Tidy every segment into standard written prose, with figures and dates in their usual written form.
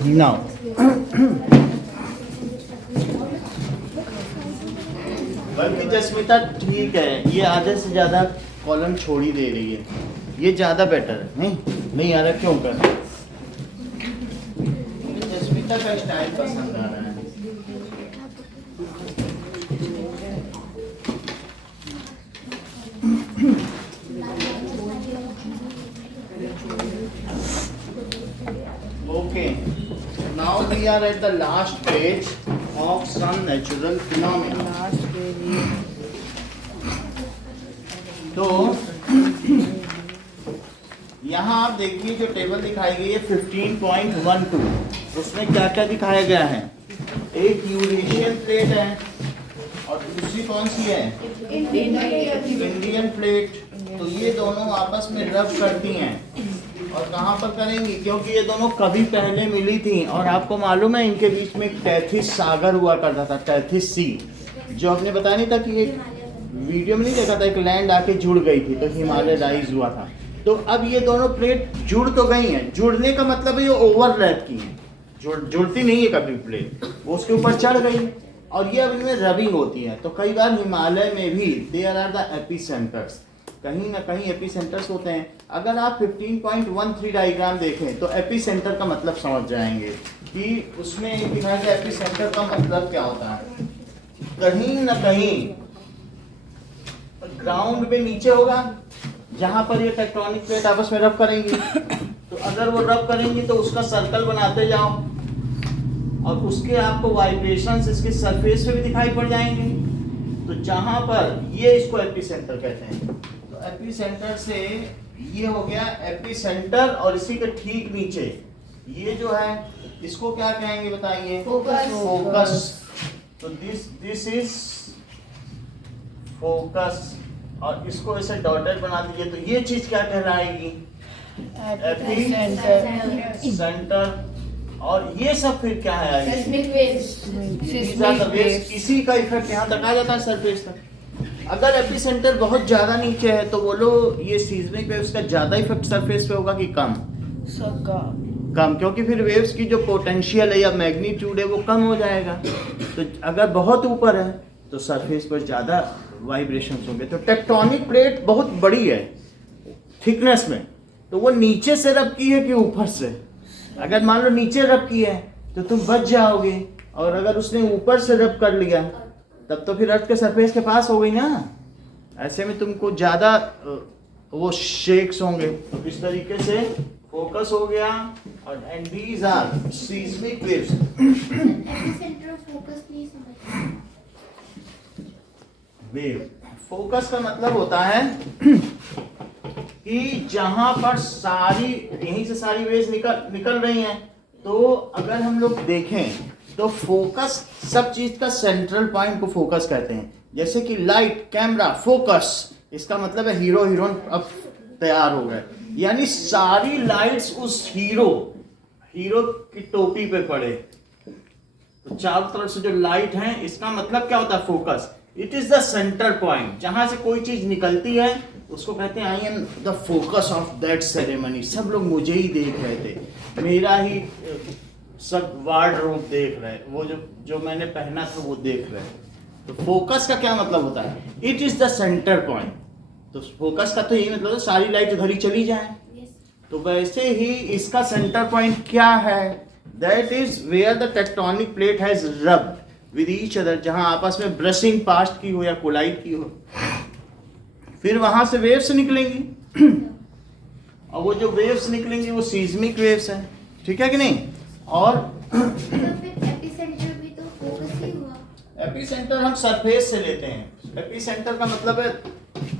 Now बल्कि जस्मिता ठीक है, ये आधे से ज़्यादा कॉलम छोड़ ही दे रही है, ये ज़्यादा बेटर है। नहीं आ रहा क्यों कर, जस्मिता का स्टाइल पसंद आ रहा है। Okay, now we are at the last page of some natural phenomena. तो यहाँ आप देखिए जो टेबल दिखाई गई है 15.12, उसमें क्या क्या दिखाया गया है। एक यूरेशियन प्लेट है और दूसरी कौन सी है, इंडियन प्लेट। तो ये दोनों आपस में रब करती हैं और कहाँ पर करेंगी, क्योंकि ये दोनों कभी पहले मिली थी और आपको मालूम है इनके बीच में एक टैथिस सागर हुआ करता था, टैथिस सी, जो आपने बताया नहीं था कि एक वीडियो में नहीं देखा था, एक लैंड आके जुड़ गई थी तो हिमालय राइज हुआ था। तो अब ये दोनों प्लेट जुड़ तो गई हैं, जुड़ने का मतलब है ये ओवरलैप की हैं, जुड़ती नहीं है कभी प्लेट, वो उसके ऊपर चढ़ गई और ये अब इनमें रबिंग होती है। तो कई बार हिमालय में भी देयर आर द एपिसेंटर्स, कहीं ना कहीं एपिसेंटर्स होते हैं। अगर आप 15.13 डायग्राम देखें तो एपिसेंटर का मतलब समझ जाएंगे कि उसमें दिखाया गया एपिसेंटर का मतलब क्या होता है। कहीं ना कहीं ग्राउंड में नीचे होगा जहां पर ये टेक्टोनिक प्लेट आपस में रब करेंगी, तो अगर वो रब करेंगी तो उसका सर्कल बनाते जाओ और उसके आपको वाइब्रेशंस इसके सरफेस पे भी दिखाई पड़ जाएंगे। तो जहां पर ये इसको एपिसेंटर कहते हैं, तो एपिसेंटर से ये हो गया एपिसेंटर और इसी के ठीक नीचे ये जो है इसको क्या कहेंगे बताइए, फोकस। तो दिस इज फोकस और इसको ऐसे डॉटेड बना दीजिए, तो ये चीज क्या कहलाएगी, एपिसेंटर। और ये सब फिर क्या है, इसी का इफेक्ट यहाँ तक आ जाता है सरफेस तक। अगर एपिसेंटर बहुत ज्यादा नीचे है तो बोलो ये सीज़मिक वेव्स का ज्यादा इफेक्ट सरफेस पे होगा कि कम, कम, क्योंकि फिर वेव्स की जो पोटेंशियल है या मैग्नीट्यूड है वो कम हो जाएगा। तो अगर बहुत ऊपर है तो सरफेस पर ज्यादा वाइब्रेशंस होंगे। तो टेक्टोनिक प्लेट बहुत बड़ी है थिकनेस में, तो वो नीचे से रब की है कि ऊपर से। अगर मान लो नीचे रब की है तो तुम बच जाओगे, और अगर उसने ऊपर से रब कर लिया तब तो फिर अर्थ के सरफेस के पास हो गई ना, ऐसे में तुमको ज्यादा वो शेक्स होंगे। तो इस तरीके से फोकस हो गया और and these are seismic waves. Epicentre of focus please समझ। वेव फोकस का मतलब होता है कि जहां पर सारी यहीं से सारी वेव्स निकल रही हैं, तो अगर हम लोग देखें तो फोकस सब चीज का सेंट्रल पॉइंट को फोकस कहते हैं। जैसे कि लाइट, कैमरा, फोकस, इसका मतलब है हीरो हीरोइन अब तैयार हो गए, यानी सारी लाइट्स उस हीरो की टोपी पे पड़े। तो चारों तरफ से जो लाइट है इसका मतलब क्या होता है, focus. It is the centre point, जहां से कोई चीज निकलती है उसको कहते हैं I am the focus of that ceremony. सब लोग मुझे ही देख रहे थे, मेरा ही सब वार्डरोब देख रहे, वो जो मैंने पहना था वो देख रहे। तो फोकस का क्या मतलब होता है, it is the centre point. तो फोकस का तो यही मतलब है सारी लाइट उधर ही चली जाए। तो वैसे ही इसका सेंटर पॉइंट क्या है, that is where the tectonic plate has rubbed with each other, जहां आपस में ब्रशिंग पास्ट की हो या कोलाइड की हो, फिर वहां से वेव्स निकलेंगी और वो जो वेव्स निकलेंगी वो सीज़मिक वेव्स हैं, ठीक है कि नहीं। और एपिसेंटर भी तो फोकस ही हुआ। एपिसेंटर हम सरफेस से लेते हैं। एपिसेंटर का मतलब है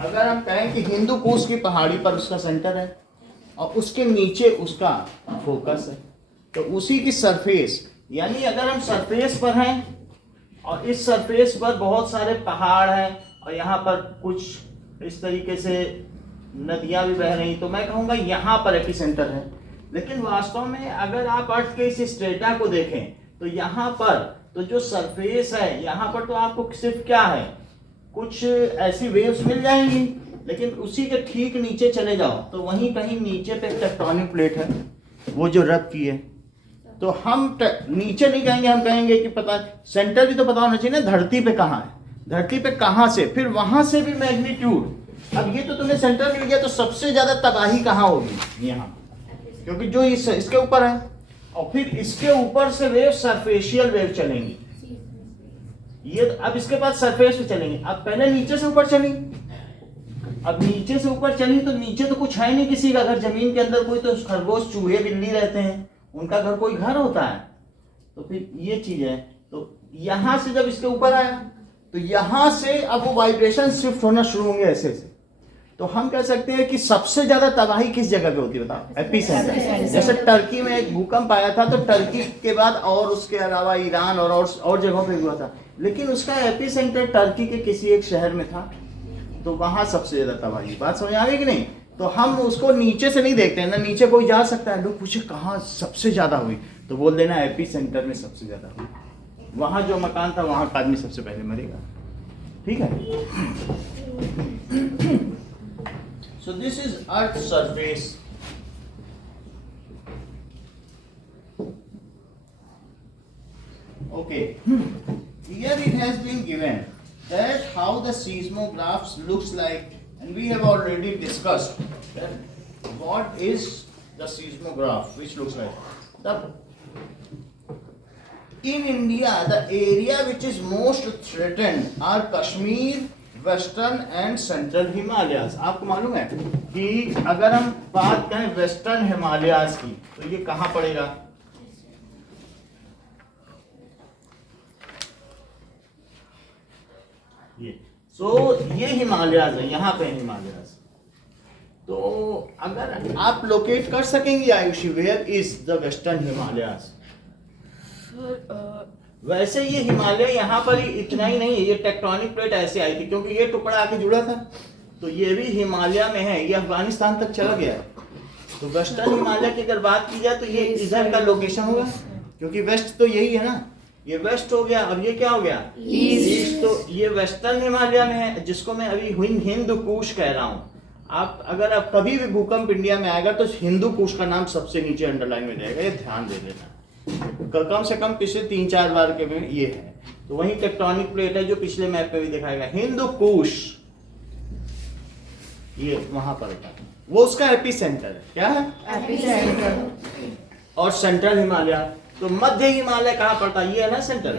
अगर हम कहें कि हिंदू कुश की पहाड़ी पर उसका सेंटर है और उसके नीचे उसका फोकस है, तो उसी की सरफेस, यानी अगर हम सरफेस पर हैं और इस सरफेस पर बहुत सारे पहाड़ हैं और यहाँ पर कुछ इस तरीके से नदियाँ भी बह रही, तो मैं कहूँगा यहाँ पर एपिसेंटर है। लेकिन वास्तव में अगर आप अर्थ के इस स्ट्रेटा को देखें तो यहाँ पर तो जो सरफेस है यहाँ पर तो आपको सिर्फ क्या है, कुछ ऐसी वेव्स मिल जाएंगी, लेकिन उसी के ठीक नीचे चले जाओ तो वहीं कहीं नीचे पे टेक्टोनिक प्लेट है वो जो रब की है। तो हम नीचे नहीं कहेंगे, हम कहेंगे कि पता सेंटर भी तो पता होना चाहिए ना, धरती पे कहाँ है, धरती पे कहाँ से, फिर वहां से भी मैग्नीट्यूड। अब ये तो तुम्हें सेंटर मिल गया, तो सबसे ज्यादा तबाही कहाँ होगी, यहाँ, क्योंकि जो इसके ऊपर है, और फिर इसके ऊपर से वेव सरफेशियल वेव चलेंगी। ये अब इसके बाद सरफेस पे चलेंगे, अब पहले नीचे से ऊपर चली, अब नीचे से ऊपर चली तो नीचे तो कुछ है नहीं किसी का घर, जमीन के अंदर कोई तो खरगोश चूहे बिल्ली रहते हैं, उनका घर कोई घर होता है, तो फिर ये चीज है। तो यहां से जब इसके ऊपर आया तो यहां से अब वो वाइब्रेशन शिफ्ट होना शुरू होंगे ऐसे से, तो हम कह सकते हैं कि सबसे ज्यादा तबाही किस जगह पे होती है बताओ, एपिसेंटर। जैसे टर्की में एक भूकंप आया था, तो टर्की के बाद और उसके अलावा ईरान और जगहों पे हुआ था, लेकिन उसका एपिसेंटर टर्की के किसी एक शहर में था, तो वहां सबसे ज्यादा तबाही। बात समझ आ गई कि नहीं? तो हम उसको नीचे से नहीं देखते हैं ना, नीचे कोई जा सकता है, लोग पूछे कहाँ सबसे ज्यादा हुई, तो बोल देना एपिसेंटर में सबसे ज्यादा हुई, वहां जो मकान था वहां का आदमी सबसे पहले मरेगा। ठीक है? So this is Earth's surface. Okay. Here it has been given that how the seismographs looks like, and we have already discussed that what is the seismograph, which looks like in India the area which is most threatened are Kashmir, western and central Himalayas. आपको मालूम है कि अगर हम बात करें western Himalayas की, तो ये कहां पड़ेगा, ये ये हिमालयाज है, यहां पे हिमालयाज। तो अगर आप लोकेट कर सकेंगे Ayushi, where is the western Himalayas? वैसे ये हिमालय यहाँ पर ही इतना ही नहीं है, ये टेक्टोनिक प्लेट ऐसे आई थी क्योंकि ये टुकड़ा आके जुड़ा था, तो ये भी हिमालय में है, ये अफगानिस्तान तक चला गया। तो वेस्टर्न हिमालय की अगर बात की जाए तो ये इधर का लोकेशन होगा, क्योंकि वेस्ट तो यही है ना, ये वेस्ट हो गया। अब ये क्या हो गया, ईस्ट। तो ये वेस्टर्न हिमालय में है, जिसको मैं अभी हिंदू कुश कह रहा हूँ। आप अगर आप कभी भी भूकंप इंडिया में आएगा तो हिंदू कुश का नाम सबसे नीचे अंडरलाइन में जाएगा, ये ध्यान दे लेना। कम से कम पिछले 3-4 बार के में ये है। तो वही टेक्टोनिक प्लेट है जो पिछले मैप पे भी दिखाएगा, हिंदू कुश, ये वहां पर था, वो उसका एपिसेंटर है। क्या है? एपिसेंटर। और सेंट्रल हिमालय, तो मध्य हिमालय कहाँ पड़ता है? ये है ना सेंटर।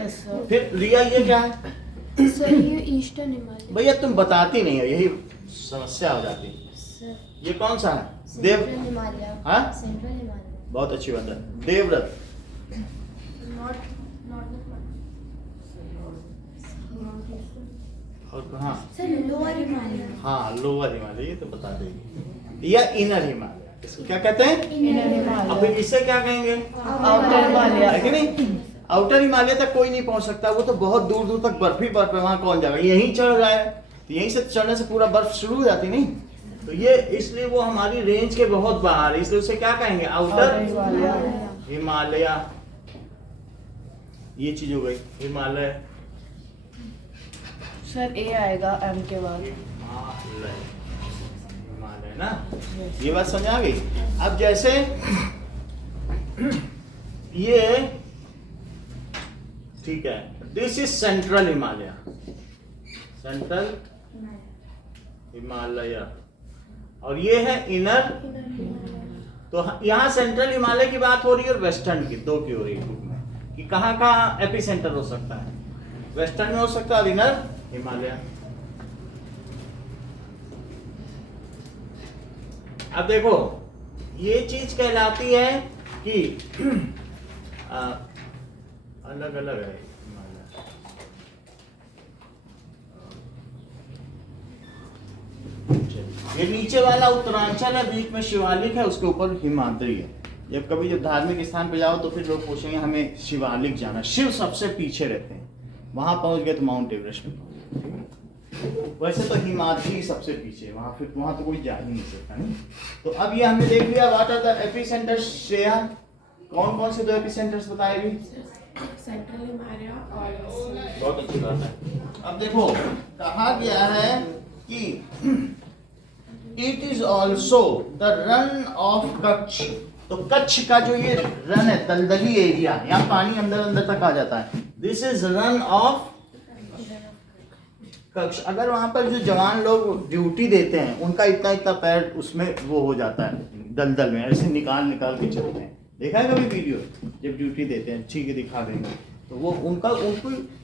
फिर रिया ये क्या है? सर ये ईस्टर्न हिमालय। भैया तुम बताती नहीं हो, यही समस्या हो जाती है। ये कौन सा है? देव हिमालय। हाँ, सेंट्रल हिमालय। बहुत अच्छी बात है। देवव्रत और कहाँ? Sir lower Himalaya. हाँ, लोअर हिमालय, ये तो बता देगी। या इनर हिमालय, इसको क्या कहते हैं? इनर हिमालय। अब इसे क्या कहेंगे? आउटर हिमालय। है कि नहीं? आउटर हिमालय तक कोई नहीं पहुंच सकता, वो तो बहुत दूर दूर तक बर्फ ही बर्फ है, वहां कौन जाएगा? यहीं चढ़ रहा है, तो यहीं से चढ़ने से पूरा बर्फ शुरू हो जाती नहीं, तो ये इसलिए वो हमारी रेंज के बहुत बाहर है, इसलिए उसे क्या कहेंगे? आउटर हिमालय। ये चीज हो गई हिमालय। सर ए आएगा एम के बाद, हिमालय ना, ये बात समझ आ गई। अब जैसे ये ठीक है, this is central Himalaya, central Himalaya, और ये है इनर। तो यहाँ सेंट्रल हिमालय की बात हो रही है और वेस्टर्न की, दो की हो रही है ग्रुप में, कि कहाँ कहाँ एपिसेंटर हो सकता है। वेस्टर्न में हो सकता है और इनर हिमालय। अब देखो ये चीज कहलाती है कि अलग अलग है हिमालय। ये नीचे वाला उत्तरांचल है, बीच में शिवालिक है, उसके ऊपर हिमाद्री है। जब कभी जब धार्मिक स्थान पे जाओ तो फिर लोग पूछेंगे हमें शिवालिक जाना, शिव सबसे पीछे रहते हैं, वहां पहुंच गए तो माउंट एवरेस्ट पे पहुंच गए। वैसे तो हिमाद्री सबसे पीछे, वहां फिर वहां तो कोई जा ही नहीं सकता नहीं। तो अब ये हमने देख लिया व्हाट आर द एपिसेंटर्स। श्रेया कौन कौन से दो एपिसेंटर्स बताएगी? सेंट्रल हिमालय और बहुत अच्छी बात है। अब देखो कहा गया है कि it is also the run of Kutch तो कच्छ का जो ये रन है, दलदली एरिया, यहाँ पानी अंदर अंदर तक आ जाता है, this is run of Kutch. अगर वहां पर जो जवान लोग ड्यूटी देते हैं, उनका इतना इतना पैर उसमें वो हो जाता है दलदल में, ऐसे निकाल निकाल के चलते हैं। देखा है कभी वीडियो जब ड्यूटी देते हैं, ठीक है दिखा देंगे। तो वो उनको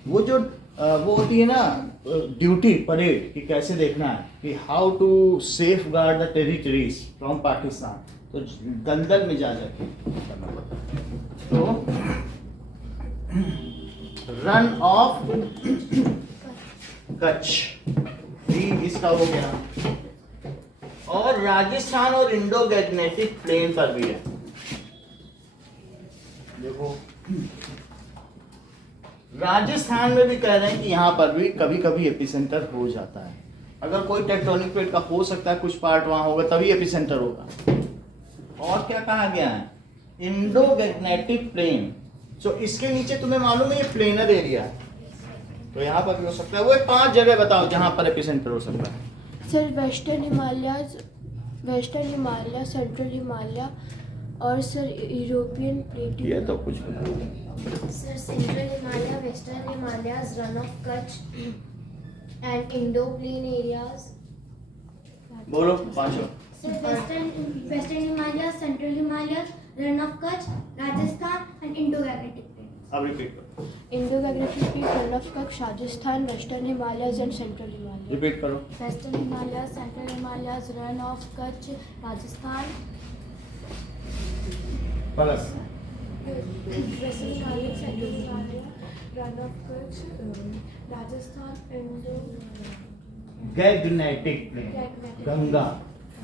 वो जो वो होती है ना ड्यूटी परेड, कि कैसे देखना है कि how to safeguard the territories from Pakistan, तो दलदल में जा जाके करना पड़ता है। तो रन ऑफ कच्छ भी इसका हो गया। और राजस्थान और इंडो गैग्नेटिक प्लेन पर भी है। देखो राजस्थान में भी कह रहे हैं कि यहाँ पर भी कभी कभी एपिसेंटर हो जाता है। अगर कोई टेक्टोनिक प्लेट का हो सकता है कुछ पार्ट वहां होगा, तभी एपिसेंटर होगा। और क्या कहा गया है, इंडो गैग्नेटिक प्लेन। सो इसके नीचे तुम्हें मालूम है ये प्लेनर एरिया है, तो यहाँ पर भी हो सकता है। वो 5 जगह बताओ जहाँ पर एपिसेंटर हो सकता है। Sir western Himalaya, central Himalaya और सर यूरोपियन प्लेट। ये तो कुछ बताओ। Sir, Central Himalaya, Western Himalayas, Run of Kutch, and Indo-Plain areas. बोलो पांचों। Sir, Western Himalayas, Central Himalayas, Run of Kutch, Rajasthan, and Indo-Gangetic Plains. अब रिपीट करो। Indo Gangetic plate, run of Kutch, Rajasthan, western Himalayas and central Himalaya. Repeat करो। Western Himalaya, central Himalayas, run of Kutch, Rajasthan. Plus western Himalaya, central Himalaya, run of Kutch, Rajasthan, Indo Gangetic plain, Ganga,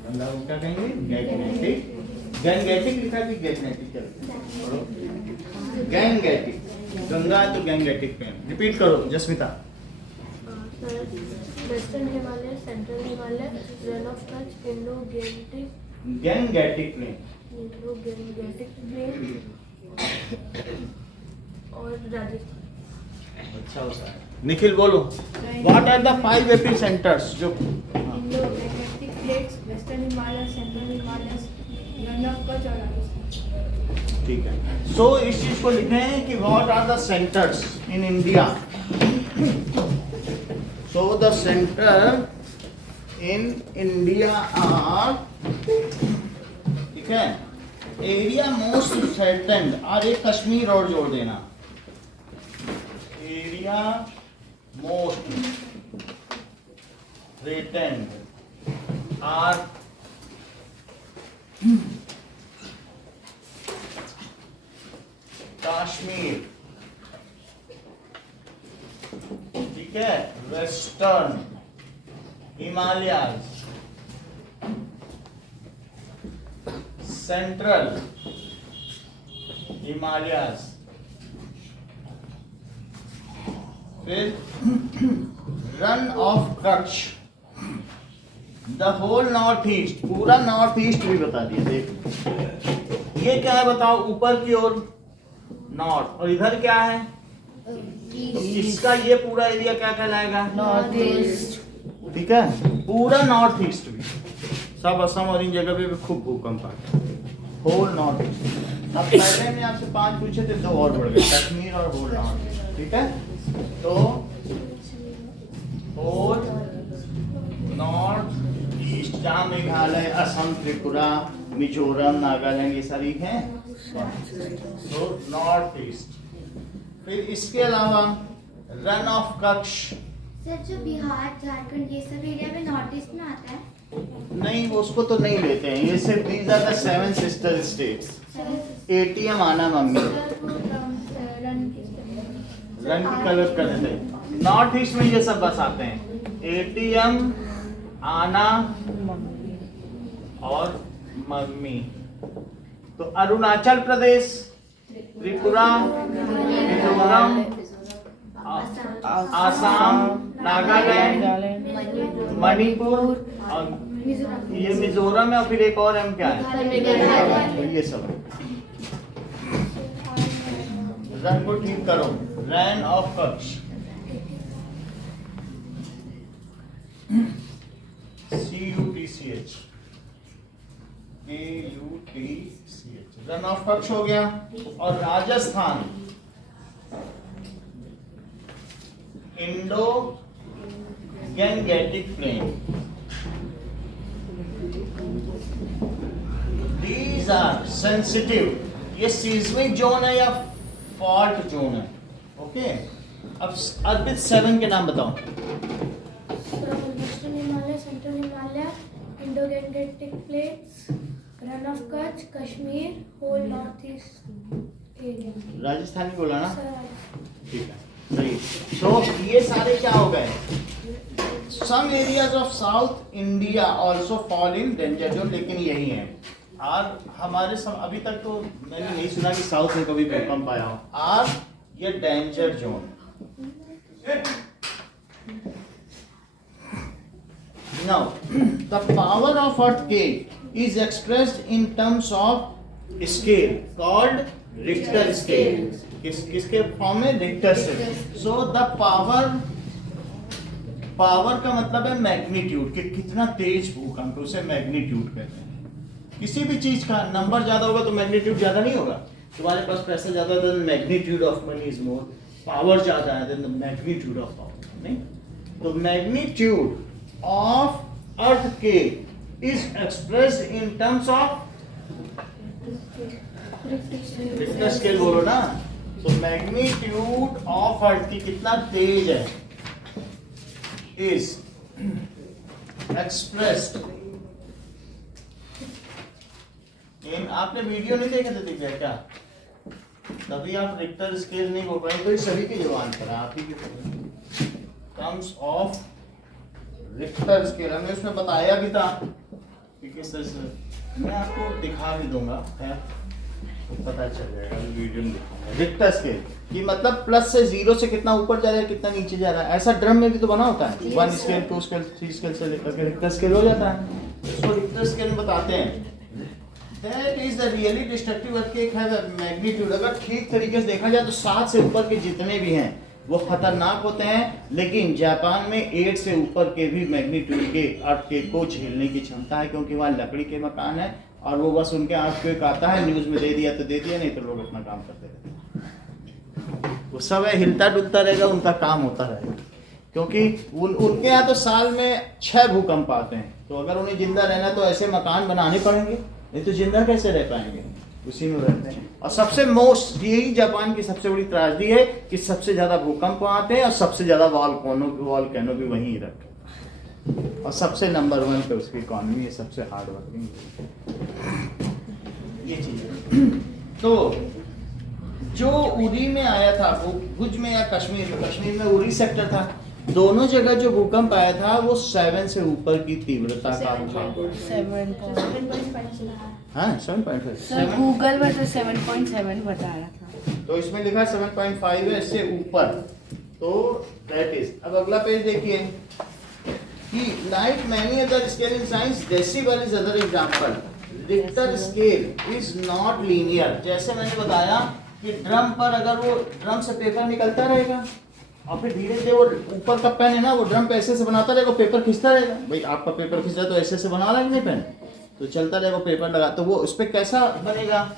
Ganga को क्या कहेंगे, Gangetic. Gangetic लिखा कि Gangetic चलो, Gangetic, Ganga तो गैंगेटिक प्लेन। रिपीट करो Jasmita. Western Himalaya, central Himalaya, run of Kutch, Indo Gangetic plain Gangetic plain और राजस्थान। अच्छा होता है। निखिल बोलो, व्हाट आर द 5 एपिसेंटर्स जो Indo Gangetic plates, western Himalaya, central Himalaya, run of Kutch और राजस्थान। ठीक है। सो इस चीज को लिखे हैं कि what are the centres in India. So the centre in India are, ठीक है, एरिया मोस्ट थ्रेटन्ड, और एक कश्मीर और जोड़ देना, area most threatened are Kashmir, ठीक है, वेस्टर्न हिमालयस, सेंट्रल हिमालयस, फिर run of Kutch, the whole north east, पूरा नॉर्थ ईस्ट भी बता दिया। देख ये क्या है बताओ, ऊपर की ओर नॉर्थ, और इधर क्या है, इसका ये पूरा एरिया क्या कहलाएगा, नॉर्थ ईस्ट। ठीक है, पूरा नॉर्थ ईस्ट भी, सब असम और इन जगह पे भी खूब भूकंप आते हैं, होल नॉर्थ ईस्ट। अब पहले में आपसे 5 पूछे थे, 2 और बढ़ गए, कश्मीर और होल नॉर्थ ईस्ट, ठीक है। तो होल नॉर्थ ईस्ट, जहाँ मेघालय, असम, त्रिपुरा, मिजोरम, नागालैंड ये सारी हैं, तो नॉर्थ ईस्ट। फिर इसके अलावा रन ऑफ कच्छ, सर जो बिहार, झारखंड ये सब एरिया में नॉर्थ ईस्ट में आता है। नहीं वो उसको तो नहीं लेते हैं, ये सिर्फ these are the 7 sister states. ATM आना मम्मी, रन की कलर कर देते हैं, नॉर्थ ईस्ट में ये सब बस आते हैं, एटीएम, आना और मम्मी। तो अरुणाचल प्रदेश, त्रिपुरा, मिजोरम, आसाम, नागालैंड, मणिपुर, और ये मिजोरम है, और फिर एक और एम क्या है, तो ये सब है। रन को ठीक करो, run of Kutch, CUTCH, KUTCH, run of Kutch हो गया, और Rajasthan Indo Gangetic plain. These are sensitive, ये सीस्मिक जोन है या फॉल्ट जोन है? ओके, अब अर्पित 7 के नाम बताओ। Western Himalaya, central Himalaya, Indo Gangetic plates, run of Kutch, Kashmir, whole north east area. Rajasthani बोला ना? सर ठीक है, सही। तो ये सारे क्या हो गए? Some areas of south India also fall in danger zone, लेकिन यही है। और हमारे अभी तक तो मैंने नहीं सुना कि साउथ में कभी भूकंप आया हो। और ये danger zone. Now the power of earthquake is expressed in terms of scale called Richter scale. किसके फॉर्म में? Richter scale. So the power का मतलब है मैग्नीट्यूड, कि कितना तेज भूकंप, उसे मैग्नीट्यूड कहते हैं। किसी भी चीज का नंबर ज्यादा होगा तो मैग्नीट्यूड ज्यादा नहीं होगा। तुम्हारे पास पैसा ज्यादा है, magnitude of money is more. Power ज्यादा है than the magnitude of power, नहीं? तो magnitude of earthquake is expressed in terms of Richter scale, बोलो ना। तो मैग्नीट्यूड ऑफ अर्थक्वेक कितना तेज है इज एक्सप्रेस्ड इन, आपने वीडियो नहीं देखे थे दिव्या क्या? तभी आप रिक्टर स्केल नहीं बोल पाए, तो सभी की जबान पर आप ही की टर्म्स ऑफ रिक्टर स्केल। हमने उसमें बताया भी था कि किस तरह से, मैं आपको दिखा भी दूंगा, है तो पता चल जाएगा, वीडियो में दिखाऊंगा। रिक्टर स्केल कि मतलब प्लस से 0 से कितना ऊपर जा रहा है, कितना नीचे जा रहा है। ऐसा ड्रम में भी तो बना होता है, 1 स्केल, 2 स्केल, 3 स्केल से लेकर के रिक्टर स्केल हो जाता है। इसको रिक्टर स्केल में बताते हैं। That is the really destructive earthquake have a magnitude। अगर ठीक तरीके से देखा जाए तो 7 से ऊपर के जितने भी हैं वो खतरनाक होते हैं, लेकिन जापान में 8 से ऊपर के भी मैग्नीट्यूड के अर्थक्वेक को झेलने की क्षमता है, क्योंकि वहाँ लकड़ी के मकान है और वो बस उनके अर्थक्वेक आता है, न्यूज़ में दे दिया तो दे दिया, नहीं तो लोग अपना काम करते रहते हैं। वो सब है, हिलता डुलता रहेगा, उनका काम होता रहेगा, क्योंकि उनके यहाँ तो साल में 6 भूकंप आते हैं। तो अगर उन्हें जिंदा रहना है तो ऐसे मकान बनाने पड़ेंगे, नहीं तो जिंदा कैसे रह पाएंगे, उसी में रहते हैं। और सबसे मोस्ट, यही जापान की सबसे बड़ी त्रासदी है कि सबसे ज्यादा भूकंप आते हैं और सबसे ज्यादा वॉल्केनो भी वहीं रखते, और सबसे नंबर 1 पे उसकी इकोनॉमी है, सबसे हार्ड वर्किंग, ये चीज है। तो जो उरी में आया था, वो भुज में या कश्मीर में उरी सेक्टर था, दोनों जगह जो भूकंप आया था वो 7 से ऊपर की तीव्रता का था। 7.5 सर गूगल पर तो 7.7 बता रहा था, तो इसमें लिखा 7.5 है, इससे ऊपर, तो दैट इज। अब अगला पेज देखिए कि like many other scale in science, decibel is other example. Richter scale is not linear. जैसे मैंने बताया कि ड्रम पर अगर वो ड्रम से पेपर निकलता रहेगा और फिर धीरे धीरे वो ऊपर का पेन है ना, वो ड्रम पे ऐसे से बनाता रहेगा, पेपर खींचता रहेगा। भाई आपका पेपर खींच रहा है तो ऐसे से बना रहा है नहीं पेन, तो चलता रहेगा पेपर लगा, तो वो उस पर कैसा बनेगा,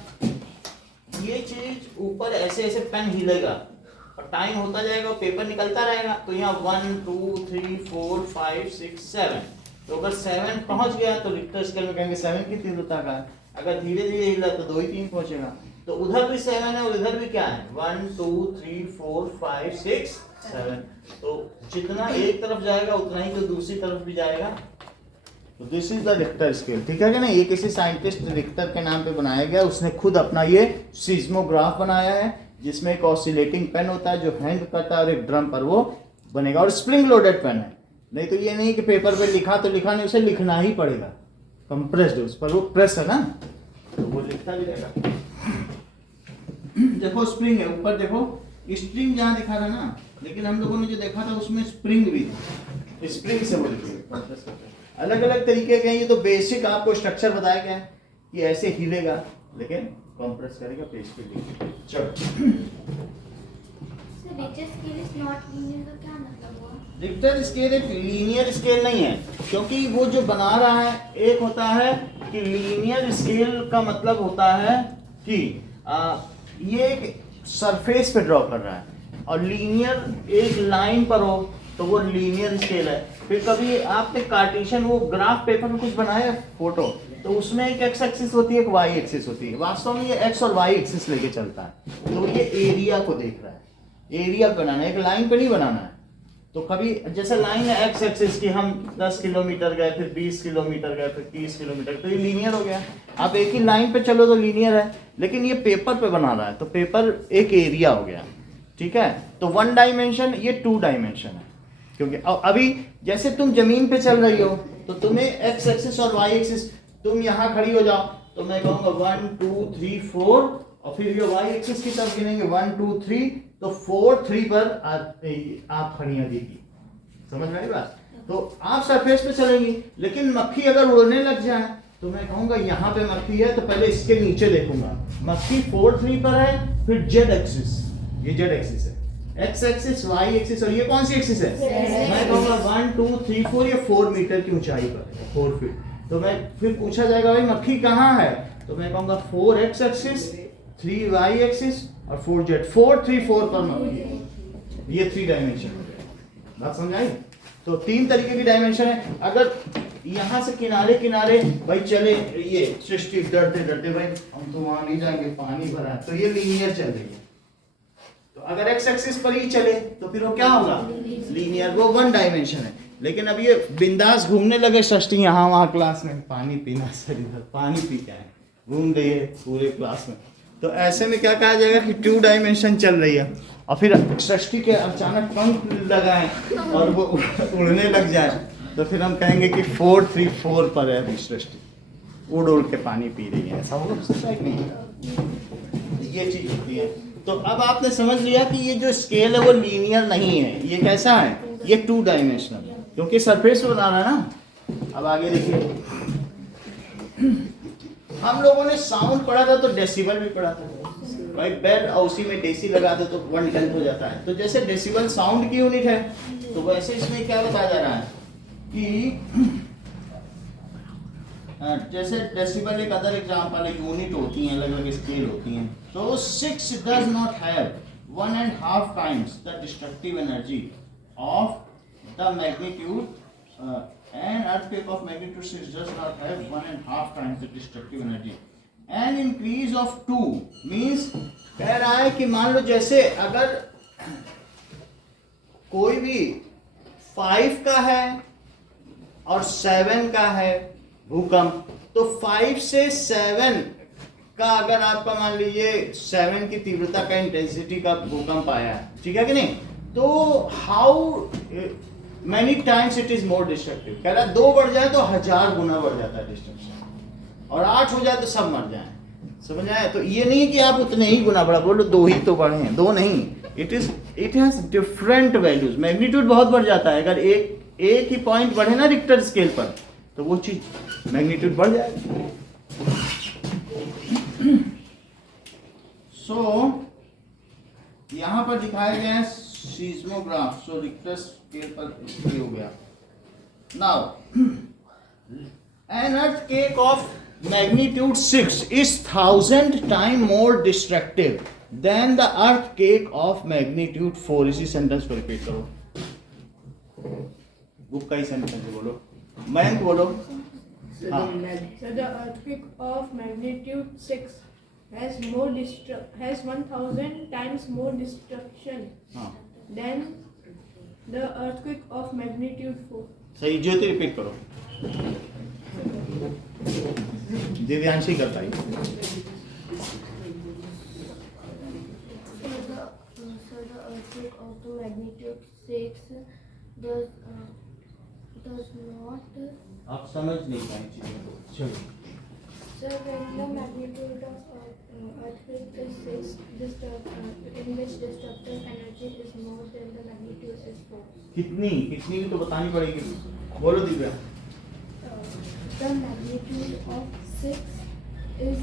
ये चीज ऊपर ऐसे ऐसे पेन हिलेगा और टाइम होता जाएगा, पेपर निकलता रहेगा। तो यहाँ 1 2 3 4 5 6 7, तो अगर 7 पहुंच गया तो रिक्टर स्केल में कहेंगे 7 की तीव्रता का है। अगर धीरे धीरे हिला तो 2 ही 3 पहुंचेगा। तो उधर भी 7 है और इधर भी क्या है, 1 2 3 4 5 6 7। तो जितना एक तरफ जाएगा उतना ही तो दूसरी तरफ भी जाएगा। तो this is the Richter scale, ठीक है कि नहीं? ये किसी साइंटिस्ट रिक्टर के नाम पे बनाया गया, उसने खुद अपना ये सिस्मोग्राफ बनाया है, जिसमें एक ऑसिलेटिंग पेन होता है जो हैंग करता है और एक ड्रम पर वो बनेगा, और स्प्रिंग लोडेड पेन है। नहीं तो ये नहीं कि पेपर पे लिखा तो लिखा नहीं, उसे लिखना ही पड़ेगा, कंप्रेस्ड उस पर, वो प्रेस है ना, तो वो लिखता भी रहेगा। देखो स्प्रिंग है ऊपर, देखो स्प्रिंग जहाँ दिखा रहा ना, लेकिन हम लोगों ने जो देखा था उसमें स्प्रिंग भी था, स्प्रिंग से बोलते अलग अलग तरीके के। ये तो बेसिक आपको स्ट्रक्चर बताया गया है कि ऐसे हिलेगा लेकिन कंप्रेस करेगा पेज पे लिखेगा। चलो Richter scale is not linear का क्या मतलब हुआ? रिक्टर स्केल एक लीनियर स्केल नहीं है, क्योंकि वो जो बना रहा है, एक होता है कि लीनियर स्केल का मतलब होता है कि ये एक सरफेस पे ड्रॉ कर रहा है और लीनियर एक लाइन पर हो तो वो लीनियर स्केल है। फिर कभी आपने कार्टेशियन वो ग्राफ पेपर में कुछ बनाया फोटो, तो उसमें एक एक्स एक्सिस होती है, एक वाई एक्सिस होती है। वास्तव में ये एक्स और वाई एक्सिस लेके चलता है, तो ये एरिया को देख रहा है, एरिया बनाना है, एक लाइन पे नहीं बनाना है। तो कभी जैसे लाइन है एक्स एक्सिस की, हम 10 किलोमीटर गए, फिर 20 किलोमीटर गए, फिर 30 किलोमीटर, तो ये लीनियर हो गया। आप एक ही लाइन पे चलो तो लीनियर है, लेकिन ये पेपर पे बना रहा है तो पेपर एक एरिया हो गया, ठीक है। तो 1 डायमेंशन, ये 2 डायमेंशन है, क्योंकि अभी जैसे तुम जमीन पे चल रही हो तो तुम्हें एक्स एक्सिस और वाई एक्सिस, तुम यहाँ खड़ी हो जाओ तो मैं कहूँगा 1 2 3 4, और फिर ये वाई एक्सिस की तरफ गिनेंगे 1 2 3, तो 4 3 पर आप खड़ी हैं दीदी, समझ में आई बात। तो आप सरफेस पे चलेंगी, लेकिन मक्खी अगर उड़ने लग जाए तो मैं कहूँगा यहाँ पे मक्खी है तो पहले इसके नीचे देखूंगा, मक्खी 4 3 पर है, फिर जेड एक्सिस, ये जेड एक्सिस है, एक्स एक्सिस वाई एक्सिस, और ये कौन सी एक्सिस है, मैं कहूँगा 1 2 3 4, ये 4 मीटर की ऊंचाई पर है, 4 फीट। तो मैं फिर पूछा जाएगा भाई मक्खी कहाँ है, तो मैं कहूँगा 4 एक्स एक्सिस, 3 वाई एक्सिस और 4 जेड, 4 3 4 पर मक्खी है। ये 3 डायमेंशन हो गया, बात समझाई। तो 3 तरीके की डायमेंशन है। अगर यहाँ से किनारे किनारे भाई चले, ये सृष्टि डरते डरते भाई हम तो वहां नहीं जाएंगे, पानी भरा है, तो ये लीनियर चल रही है। तो अगर एक्स एक्सिस पर ही चले तो फिर वो क्या होगा, लीनियर, वो 1 डायमेंशन है। लेकिन अब ये बिंदास घूमने लगे सृष्टि यहाँ वहाँ क्लास में, पानी पीना सर, इधर पानी पी के आए, घूम रही है पूरे क्लास में, तो ऐसे में क्या कहा जाएगा कि 2 डायमेंशन चल रही है। और फिर सृष्टि के अचानक पंख लगाएं और वो उड़ने लग जाए तो फिर हम कहेंगे कि 4 3 4 पर है अभी सृष्टि, उड़ उड़ के पानी पी रही है, ऐसा होगा सही नहीं, ये चीज होती है। तो अब आपने समझ लिया कि ये जो स्केल है वो लीनियर नहीं है, ये कैसा है, ये 2 डायमेंशनल, क्योंकि सरफेस पे बनाना है ना। अब आगे देखिए, हम लोगों ने साउंड पढ़ा था तो डेसिबल भी पढ़ा था भाई, बेल और उसी में डेसी लगा दो तो 1/10 हो जाता है। तो जैसे डेसिबल साउंड की यूनिट है, तो वैसे इसमें क्या बताया जा रहा है कि जैसे डेसिबल एक अदर एग्जांपल है, यूनिट होती हैं, अलग अलग स्केल होती हैं। तो 6 does not have 1.5 times the destructive energy of the magnitude, an earthquake of magnitude 6 does not have 1.5 times the destructive energy. An increase of 2 means कह रहा है कि मान लो जैसे अगर कोई भी 5 का है और 7 का है भूकंप, तो 5 से 7 का अगर आपका मान लीजिए 7 की तीव्रता का इंटेंसिटी का भूकंप आया है, ठीक है कि नहीं, तो how many times it is more destructive। कह रहा 2 बढ़ जाए तो 1000 गुना बढ़ जाता है डिस्ट्रक्शन, और 8 हो जाए तो सब मर जाए, समझ आए। तो ये नहीं कि आप उतने ही गुना बढ़ा, बोलो 2 ही तो बढ़े हैं, 2 नहीं, it has different values. Magnitude बहुत बढ़ जाता है, अगर एक ही पॉइंट बढ़े ना रिक्टर स्केल पर तो वो चीज मैग्नीट्यूड बढ़ जाएगा। सो यहाँ पर दिखाया गया है सीस्मोग्राफ, सो रिक्टर स्केल पर ये हो गया। Now an earthquake of magnitude 6 is 1000 times more destructive than the earthquake of magnitude 4। इसी सेंटेंस को रिपीट करो, बुक का ही सेंटेंस बोलो, मयंक बोलो। हाँ, So the earthquake of magnitude 6 has 1000 times more destruction हाँ, than the earthquake of magnitude 4. सही, ज्योति repeat करो, दिव्यांशी कर पाई। So the earthquake of the magnitude 6 does not. आप समझ नहीं पाए चीजों को, चलो। So when the magnitude of earthquake is 6, in which destructive energy is more than the magnitude is 4. कितनी कितनी भी तो बतानी पड़ेगी, बोलो Divya. The magnitude of 6 is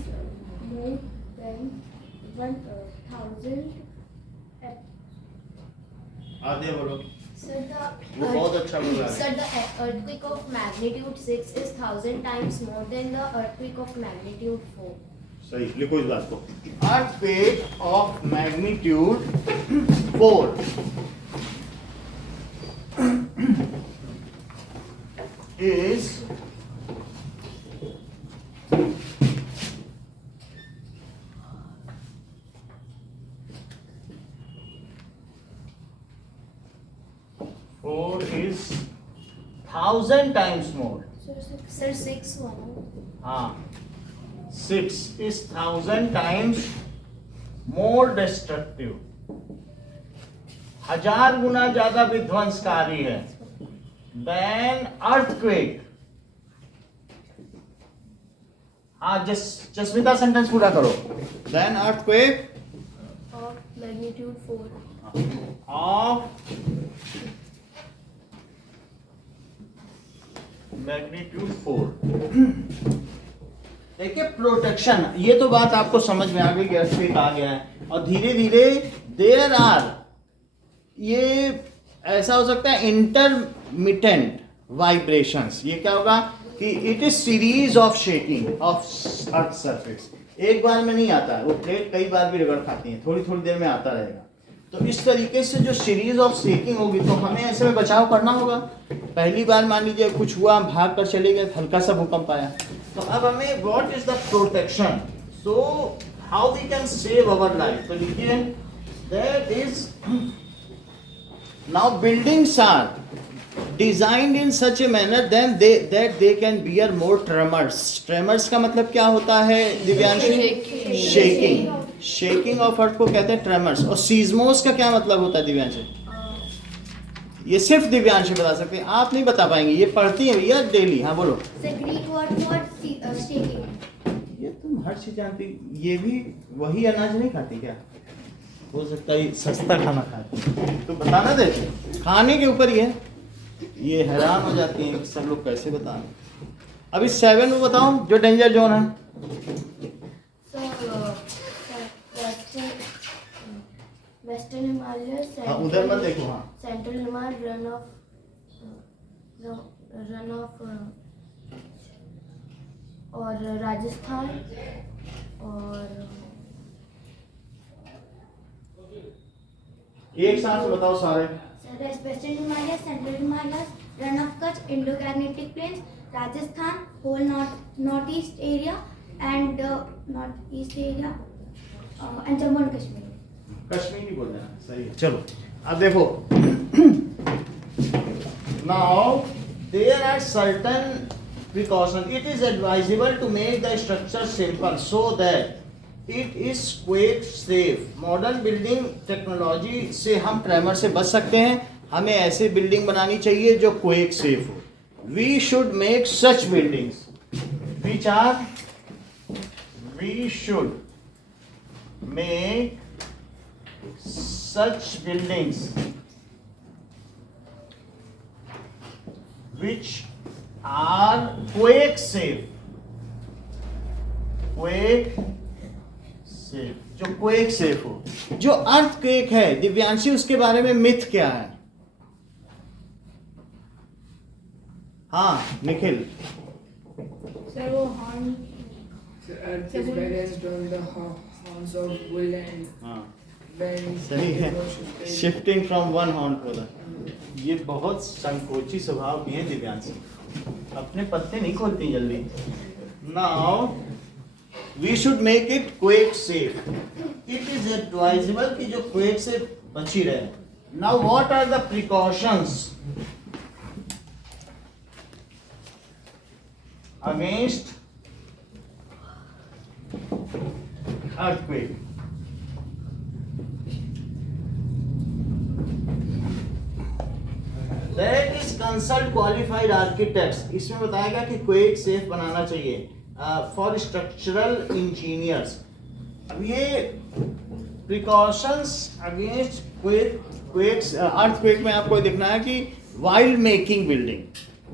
more than 1000. आधे बोलो, So वो बहुत अच्छा बोल रहा है। the earthquake of magnitude 6 is 1000 times more than the earthquake of magnitude 4. सही, लिखो इस बात को। Earthquake of magnitude 4 is four is 1,000 times more. Sir, 6 1. हाँ, 6 is 1,000 times more destructive. 1000 गुना ज्यादा विध्वंसकारी है than earthquake. हाँ, जसमिता सेंटेंस पूरा करो। Than earthquake Of magnitude 4. of magnitude 4. देखिए प्रोटेक्शन, ये तो बात आपको समझ में आ गई कि earthquake आ गया है, और धीरे धीरे देयर आर, ये ऐसा हो सकता है इंटरमिटेंट वाइब्रेशंस। ये क्या होगा कि it is series of shaking of earth surface. एक बार में नहीं आता है, वो प्लेट कई बार भी रगड़ खाती है, थोड़ी थोड़ी देर में आता रहेगा। तो इस तरीके से जो सीरीज ऑफ शेकिंग होगी, तो हमें ऐसे में बचाव करना होगा। पहली बार मान लीजिए कुछ हुआ, हम भाग कर चले गए, हल्का सा भूकंप आया, तो अब हमें what is the protection, so how we can save our life. तो लिखिए that is now buildings are designed in such a manner then that they can bear more tremors. Tremors का मतलब क्या होता है दिव्यांशी? शेकिंग ऑफ अर्थ को कहते हैं ट्रेमर्स। और सीज्मोस का क्या मतलब होता है दिव्यांशी? ये सिर्फ दिव्यांशी बता सकते हैं, आप नहीं बता पाएंगे, ये पढ़ती है भैया डेली। हाँ बोलो। Greek word for shaking. ये तुम हर चीज जानती, ये भी वही अनाज नहीं खाती क्या? हो सकता है सस्ता खाना खाते, तो बताना दे खाने के ऊपर ये हैरान हो जाती हैं सब लोग कैसे बताएं। अभी 7 में बताओ जो डेंजर जोन है। वेस्टर्न हिमालय, हाँ, उधर मत देखो। हाँ, सेंट्रल हिमालय, रन ऑफ और राजस्थान और एक साथ बताओ सारे। Western Himalaya, central Himalaya, run of Kutch, Indo magnetic plains, Rajasthan, whole north east area and Jammu and Kashmir. Kashmiri बोल रहे हैं, सही है। चलो अब देखो, now there are certain precaution. It is advisable to make the structure simple so that it is quake safe. Modern building technology से हम ट्रेमर से बच सकते हैं। हमें ऐसे बिल्डिंग बनानी चाहिए जो क्वेक सेफ हो। We should make such buildings which are, we should make such buildings which are quake safe, जो क्वेक सेफ हो। जो अर्थक्वेक है दिव्यांशी, उसके बारे में मिथ क्या है? हाँ निखिल। सर वो horn Earth is balanced on the horns of bull and हाँ when सही है, shifting. Shifting from one horn to other. ये बहुत संकोची स्वभाव की है दिव्यांशी, अपने पत्ते नहीं खोलती जल्दी। Now we should make it quake safe. It is advisable कि जो क्वेक से बची रहे। Now what are the precautions against earthquake? That is consult qualified architects. इसमें बताया गया कि क्वेक सेफ बनाना चाहिए फॉर स्ट्रक्चरल इंजीनियर्स। अब ये प्रिकॉशंस अगेंस्ट क्वेक्स अर्थक्वेक में आपको देखना है कि वाइल मेकिंग बिल्डिंग,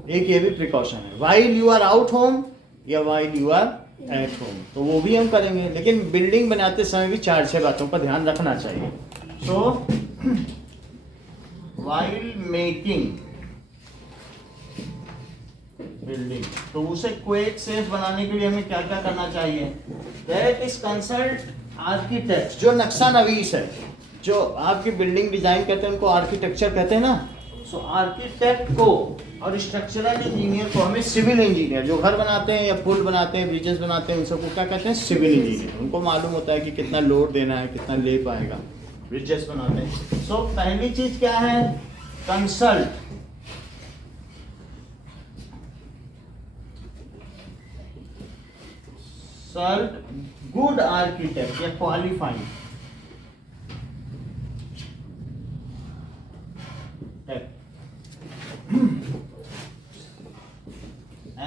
एक ये भी प्रिकॉशन है। While you are out home या while you are at home, तो वो भी हम करेंगे, लेकिन बिल्डिंग बनाते समय भी 4-6 बातों पर ध्यान रखना चाहिए। सो while making बिल्डिंग, तो उसे क्वेक सेफ बनाने के लिए हमें क्या क्या करना चाहिए? दैट इज कंसल्ट आर्किटेक्ट, जो नक्शा नवीस है, जो आपकी बिल्डिंग डिजाइन करते हैं उनको आर्किटेक्चर कहते हैं ना। सो आर्किटेक्ट को और स्ट्रक्चरल इंजीनियर को, हमें सिविल इंजीनियर जो घर बनाते हैं या पुल बनाते हैं, ब्रिजेस बनाते हैं, उन सबको क्या कहते हैं? Civil engineer. उनको मालूम होता है कि कितना लोड देना है, कितना ले पाएगा, ब्रिजेस बनाते हैं। सो पहली चीज क्या है? कंसल्ट गुड आर्किटेक्ट या qualified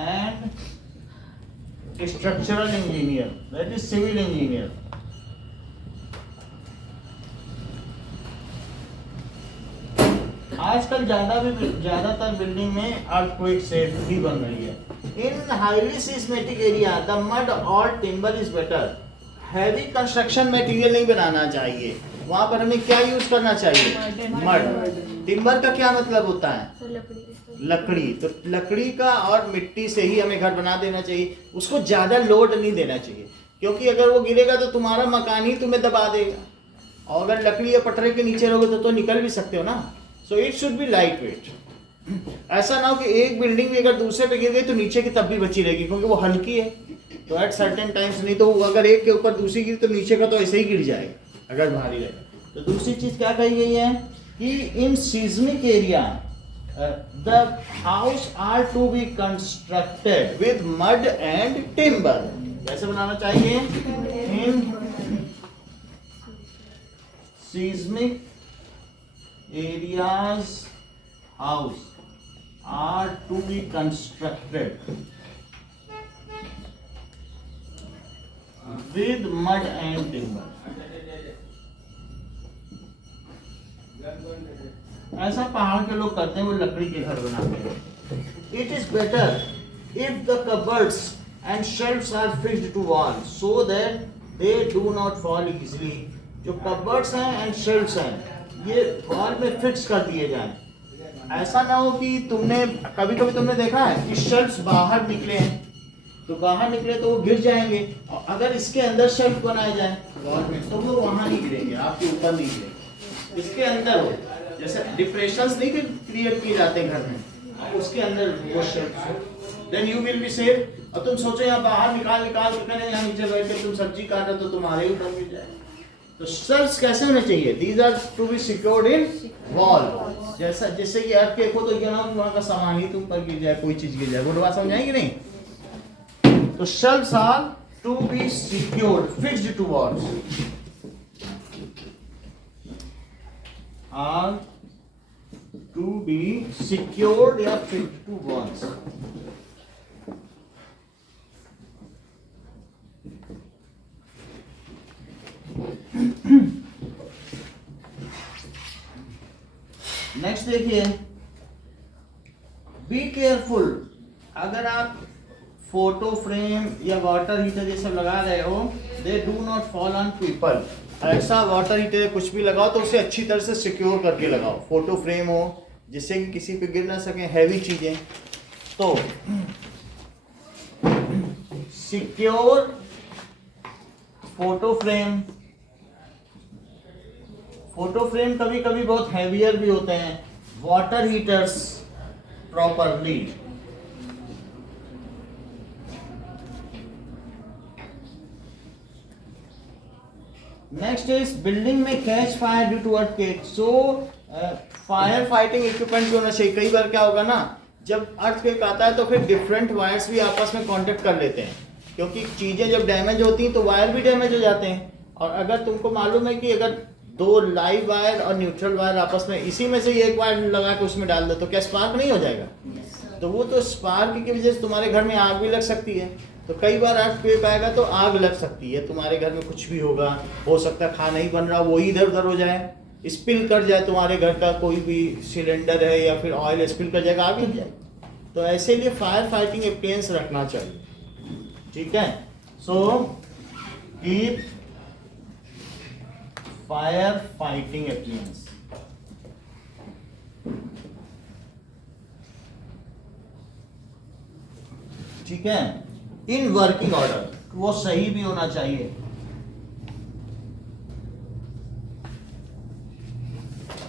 and structural engineer, that is civil engineer. आजकल ज्यादातर बिल्डिंग में अर्थक्वेक सेफ ही बन रही है। In highly seismic area the mud और timber is better. Heavy construction material नहीं बनाना चाहिए, वहां पर हमें क्या यूज करना चाहिए? मड। टिम्बर का क्या मतलब होता है? लकड़ी। तो लकड़ी का और मिट्टी से ही हमें घर बना देना चाहिए, उसको ज्यादा लोड नहीं देना चाहिए, क्योंकि अगर वो गिरेगा तो तुम्हारा मकान ही तुम्हें दबा देगा, और अगर लकड़ी या पटरे के नीचे रहोगे तो निकल भी सकते हो ना। So it should be light weight. ऐसा ना हो कि एक बिल्डिंग भी अगर दूसरे पे गिर गई तो नीचे की तब भी बची रहेगी, क्योंकि वो हल्की है। तो एट सर्टेन टाइम्स, नहीं तो अगर एक के ऊपर दूसरी गिरी तो नीचे का तो ऐसे ही गिर जाएगा अगर भारी रहेगा। तो दूसरी चीज क्या कही गई है कि in seismic area the house are to be constructed with mud and timber। कैसे बनाना चाहिए? in seismic areas house are to be constructed with mud and timber। ऐसा पहाड़ के लोग करते हैं, वो लकड़ी के घर बनाते हैं। It is better if the cupboards and shelves are fixed to wall so that they do not fall easily. जो कबर्ड्स हैं एंड शेल्फ्स हैं, ये वॉल में फिक्स कर दिए जाएं। ऐसा ना हो कि कभी कभी तुमने देखा है कि शेल्फ्स बाहर निकले हैं, तो बाहर निकले तो वो गिर जाएंगे, और अगर इसके अंदर शेल्फ बनाए जाए वॉल में तो वो वहां नहीं गिरेंगे, आपके ऊपर नहीं गिरेंगे, इसके अंदर हो। जैसे डिप्रेशंस नहीं क्रिएट किए जाते घर में, उसके अंदर वो shelf, then you will be safe. और तुम सोचो यहाँ बाहर निकाल कर यहाँ नीचे बैठ के तुम सब्जी काट रहे हो तो तुम्हारे ही ऊपर गिर जाए। तो शेल्फ्स कैसे होने चाहिए? These are to be secured in wall, जैसा जिससे कि अर्थक्वेक हो तो ये ना वहां का सामान ही तुम पर गिर जाए, कोई चीज गिर जाए। गुड बात समझाएंगे नहीं? तो shelves are to be secured fixed to walls, are to be secured या fixed to walls। नेक्स्ट देखिए, बी केयरफुल। अगर आप फोटो फ्रेम या वाटर हीटर ये सब लगा रहे हो, they do not fall on people. ऐसा वाटर हीटर कुछ भी लगाओ तो उसे अच्छी तरह से सिक्योर करके लगाओ। फोटो फ्रेम हो जिससे कि किसी पे गिर ना सके, हैवी चीजें। तो secure photo frame. Photo frame कभी कभी बहुत हैवियर भी होते हैं। Water heaters properly. Next is building में catch fire due to earthquake. So fire fighting equipment भी होना चाहिए। कई बार क्या होगा ना, जब अर्थक्वेक आता है तो फिर डिफरेंट वायर्स भी आपस में कांटेक्ट कर लेते हैं, क्योंकि चीजें जब डैमेज होती हैं तो वायर भी डैमेज हो जाते हैं। और अगर तुमको मालूम है कि अगर दो लाइव वायर और न्यूट्रल वायर आपस में, इसी में से एक वायर लगा के उसमें डाल दो तो क्या स्पार्क नहीं हो जाएगा? तो वो तो स्पार्क की वजह से तुम्हारे घर में आग भी लग सकती है। तो कई बार अर्थक्वेक आएगा तो आग लग सकती है, तुम्हारे घर में कुछ भी होगा, हो सकता है खाना ही बन रहा हो वो इधर उधर हो जाए, स्पिल कर जाए, तुम्हारे घर का कोई भी सिलेंडर है या फिर ऑयल स्पिल कर जाएगा, आग लग जाएगी। तो ऐसे लिए फायर फाइटिंग अप्लायंस रखना चाहिए, ठीक है। So keep fire fighting appliance. ठीक है, इन वर्किंग ऑर्डर, वो सही भी होना चाहिए।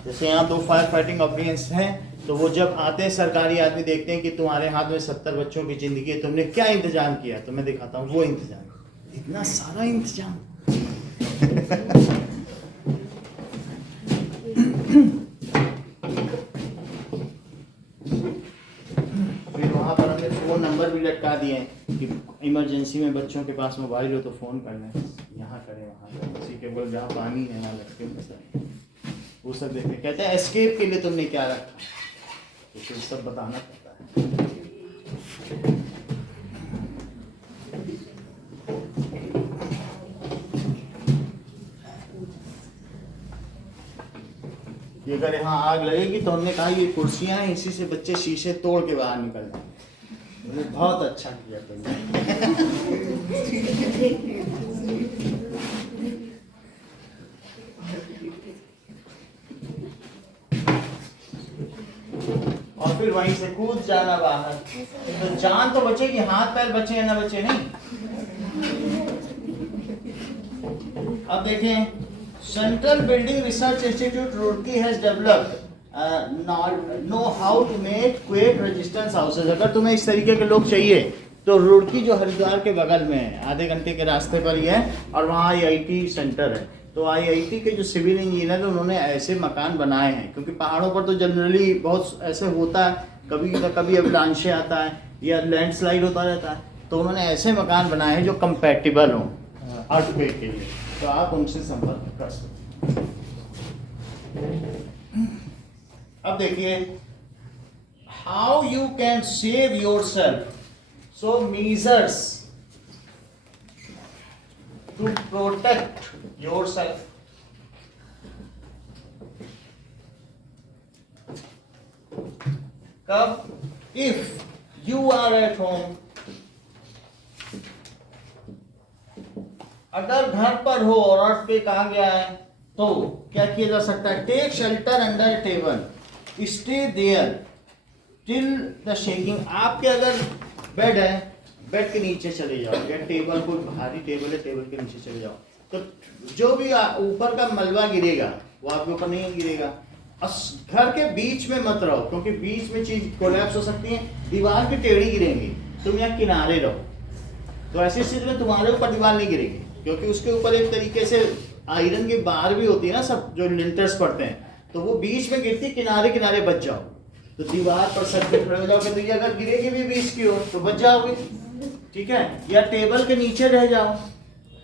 जैसे यहाँ 2 फायर फाइटिंग ऑपरेशंस हैं, तो वो जब आते हैं सरकारी आदमी, देखते हैं कि तुम्हारे हाथ में 70 बच्चों की जिंदगी है, तुमने क्या इंतजाम किया, तो मैं दिखाता हूँ वो इंतजाम, इतना सारा इंतजाम। फिर वहाँ पर हमने फ़ोन नंबर भी लटका दिए हैं कि इमरजेंसी में बच्चों के पास मोबाइल हो तो फ़ोन कर लें, यहाँ करें वहाँ करें, किसी के बोल जहाँ पानी है ना लटके में, वो सब देखते। कहते हैं एस्केप के लिए तुमने क्या रखा, तो फिर सब बताना पड़ता है। कि अगर यहाँ आग लगेगी तो हमने कहा ये कुर्सियां हैं, इसी से बच्चे शीशे तोड़ के बाहर निकल जाएंगे। बहुत अच्छा किया तुमने। और फिर वहीं से कूद जाना बाहर, तो जान तो बचेगी, हाथ पैर बचे या ना बचे नहीं। अब देखें, Central Building Research Institute Roorkee has developed know how to make quake resistance houses. अगर तुम्हें इस तरीके के लोग चाहिए तो रुड़की जो हरिद्वार के बगल में है, आधे घंटे के रास्ते पर ही है, और वहाँ IIT सेंटर है। तो IIT के जो सिविल इंजीनियर है उन्होंने ऐसे मकान बनाए हैं, क्योंकि पहाड़ों पर तो जनरली बहुत ऐसे होता है, कभी न कभी अवलांचे आता है या लैंडस्लाइड होता रहता है, तो उन्होंने ऐसे मकान बनाए हैं जो कंपैटिबल हों अर्थक्वेक के लिए। तो आप उनसे संपर्क कर सकते हैं। अब देखिए, how you can save your self. So measures to protect yourself. कब? If you are at home, अगर घर पर हो और अर्थक्वेक आ गया है तो क्या किया जा सकता है? Take shelter under table, stay there till the shaking. आपके अगर बेड है, बेड के नीचे चले जाओ, या टेबल, कोई भारी टेबल है, टेबल के नीचे चले जाओ, तो जो भी ऊपर का मलबा गिरेगा वो आपके ऊपर नहीं गिरेगा। घर के बीच में मत रहो, क्योंकि बीच में चीज कोलैप्स हो सकती है, दीवार की टेढ़ी गिरेंगी, तुम यहाँ किनारे रहो, तो ऐसी स्थिति में तुम्हारे ऊपर दीवार नहीं गिरेगी, क्योंकि उसके ऊपर एक तरीके से आयरन की बार भी होती है ना, सब जो लिंटर्स पड़ते हैं, तो वो बीच में गिरती, किनारे किनारे बच जाओ, तो दीवार पर सर पे खड़े हो जाओगे, तो ये अगर गिरेगी भी बीच की ओर तो बच जाओगे, ठीक है। या टेबल के नीचे रह जाओ,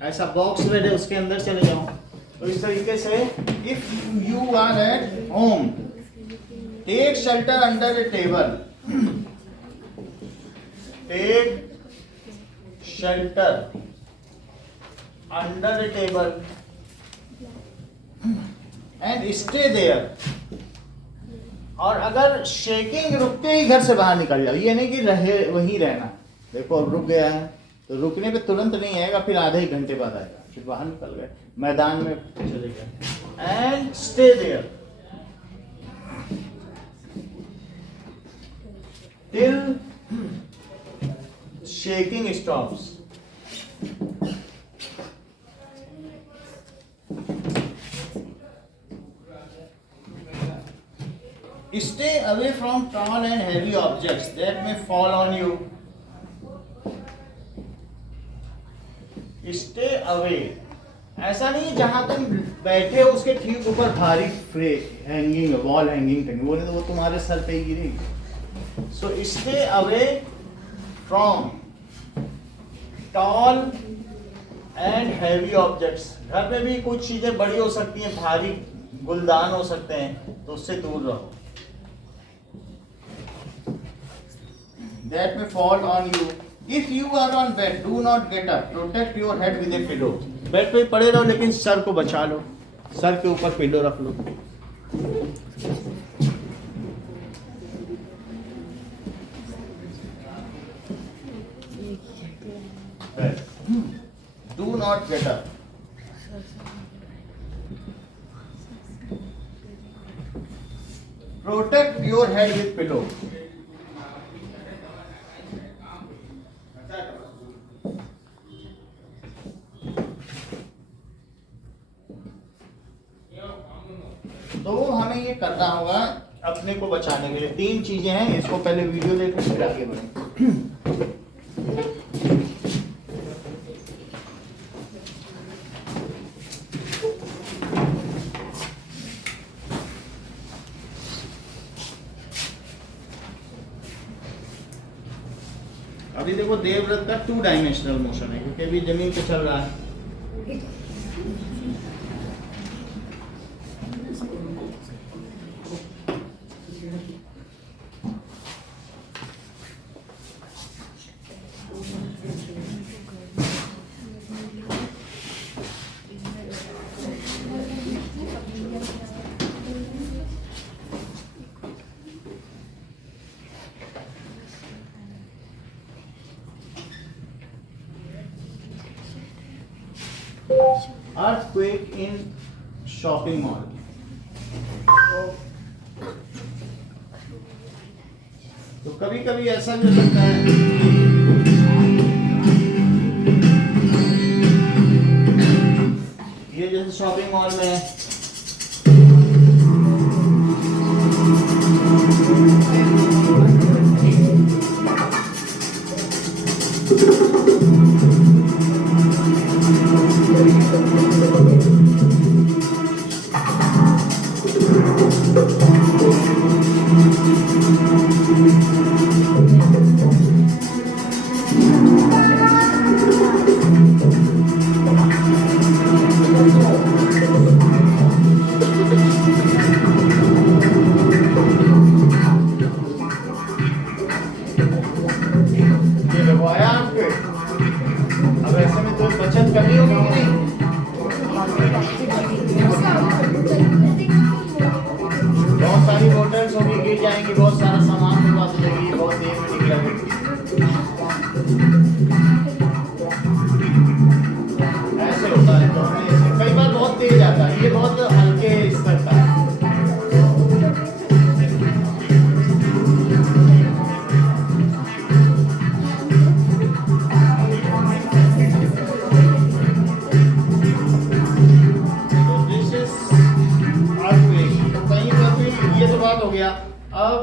ऐसा बॉक्स रहे उसके अंदर चले जाओ। तो इस तरीके से if you are at home, take shelter under a table, take shelter under a table and stay there. और अगर शेकिंग रुकते ही घर से बाहर निकल जाओ, ये नहीं कि रहे वहीं रहना, देखो अब रुक गया है तो रुकने पे तुरंत नहीं आएगा, फिर आधे एक घंटे बाद आएगा, फिर बाहर निकल गए, मैदान में चले गए, and stay there till shaking stops. Stay away from tall and heavy objects that may fall on you. Stay away. ऐसा नहीं जहां तुम बैठे हो उसके ठीक ऊपर भारी हैंगिंग, वॉल हैंगिंग टंगी, वो तुम्हारे सर पे ही गिरेगी। So stay away from tall and heavy objects. घर में भी कुछ चीजें बड़ी हो सकती हैं, भारी गुलदान हो सकते हैं, तो उससे दूर रहो। That may fall on you. If you are on bed, do not get up. Protect your head with a pillow. Bed पे पड़े रहो, लेकिन सर को बचा लो, सर के ऊपर पिलो रख लो। Do not get up. Protect your head with pillow. तो हमें ये करना होगा अपने को बचाने के लिए। 3 चीजें हैं, इसको पहले वीडियो देखें फिर आगे बढ़ें। अभी देखो देवव्रत का 2 डायमेंशनल मोशन है क्योंकि अभी जमीन पे चल रहा है। Earthquake in shopping mall. तो कभी कभी ऐसा भी हो सकता है ये जैसे शॉपिंग मॉल में है, अब ऐसे में तो बचत करनी होगी कि नहीं? बहुत सारी बोतल्स होगी, गिर जाएंगी, बहुत सारा सामान बर्बाद हो जाएगी, बहुत देर में निकला ऐसे होता है। तो हमें कई बार बहुत तेज आता है, ये बहुत हल्के स्तर का है। हो गया। अब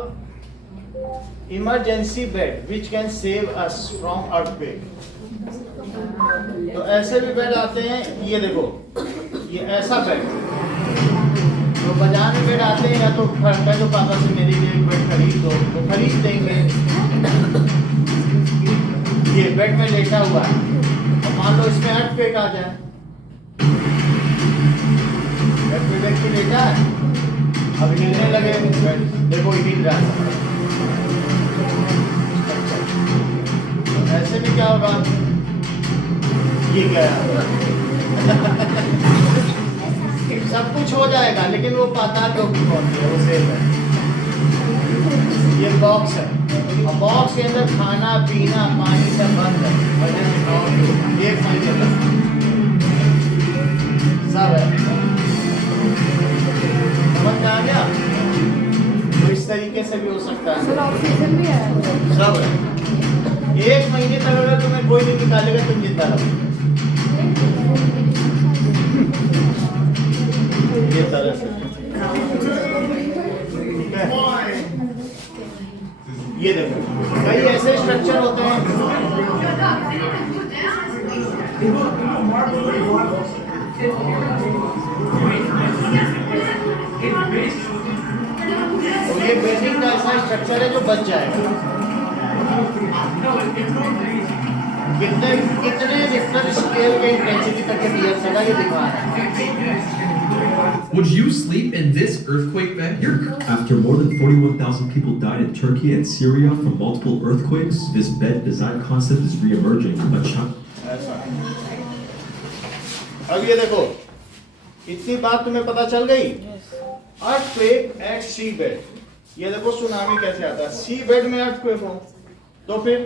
emergency bed which can save us from earthquake. तो ऐसे भी बेड आते हैं, ये देखो ये ऐसा बेड, तो बाजार में बेड आते हैं, या तो कह दो पापा से मेरे लिए एक बेड खरीद दो, तो खरीद देंगे। ये बेड में लेटा हुआ है, और मान लो इसमें अर्थक्वेक आ जाए, बेड पे व्यक्ति लेटा है, अब हिलने लगे, देखो हिल रहा है। ऐसे में क्या होगा, ये क्या सब कुछ हो जाएगा, लेकिन वो पाताल लोग कौन है, वो सेफ है। ये बॉक्स है, और बॉक्स के अंदर खाना पीना पानी सब बंद है, ये फाइनल सब है। समझ में आ गया? तो इस तरीके से भी हो सकता है। ऑक्सीजन भी है सब है। 1 महीने तक अगर तुम्हें कोई नहीं निकालेगा, तुम जिंदा रहो। ये तरह से ठीक है। ये देखो कई ऐसे स्ट्रक्चर होते हैं, तो ये बेडिंग का ऐसा स्ट्रक्चर है जो बच जाएगा। कितने रिक्टर स्केल के इंटेंसिटी तक के टीयर सका ये दिखा रहा है। Would you sleep in this earthquake bed? After more than 41,000 people died in Turkey and Syria from multiple earthquakes, this bed design concept is re-emerging. अब ये देखो, इतनी बात तुम्हें पता चल गई। अर्थक्वेक एट सी बेड, ये देखो सुनामी कैसे आता है, सी बेड में अर्थक्वेक हो तो फिर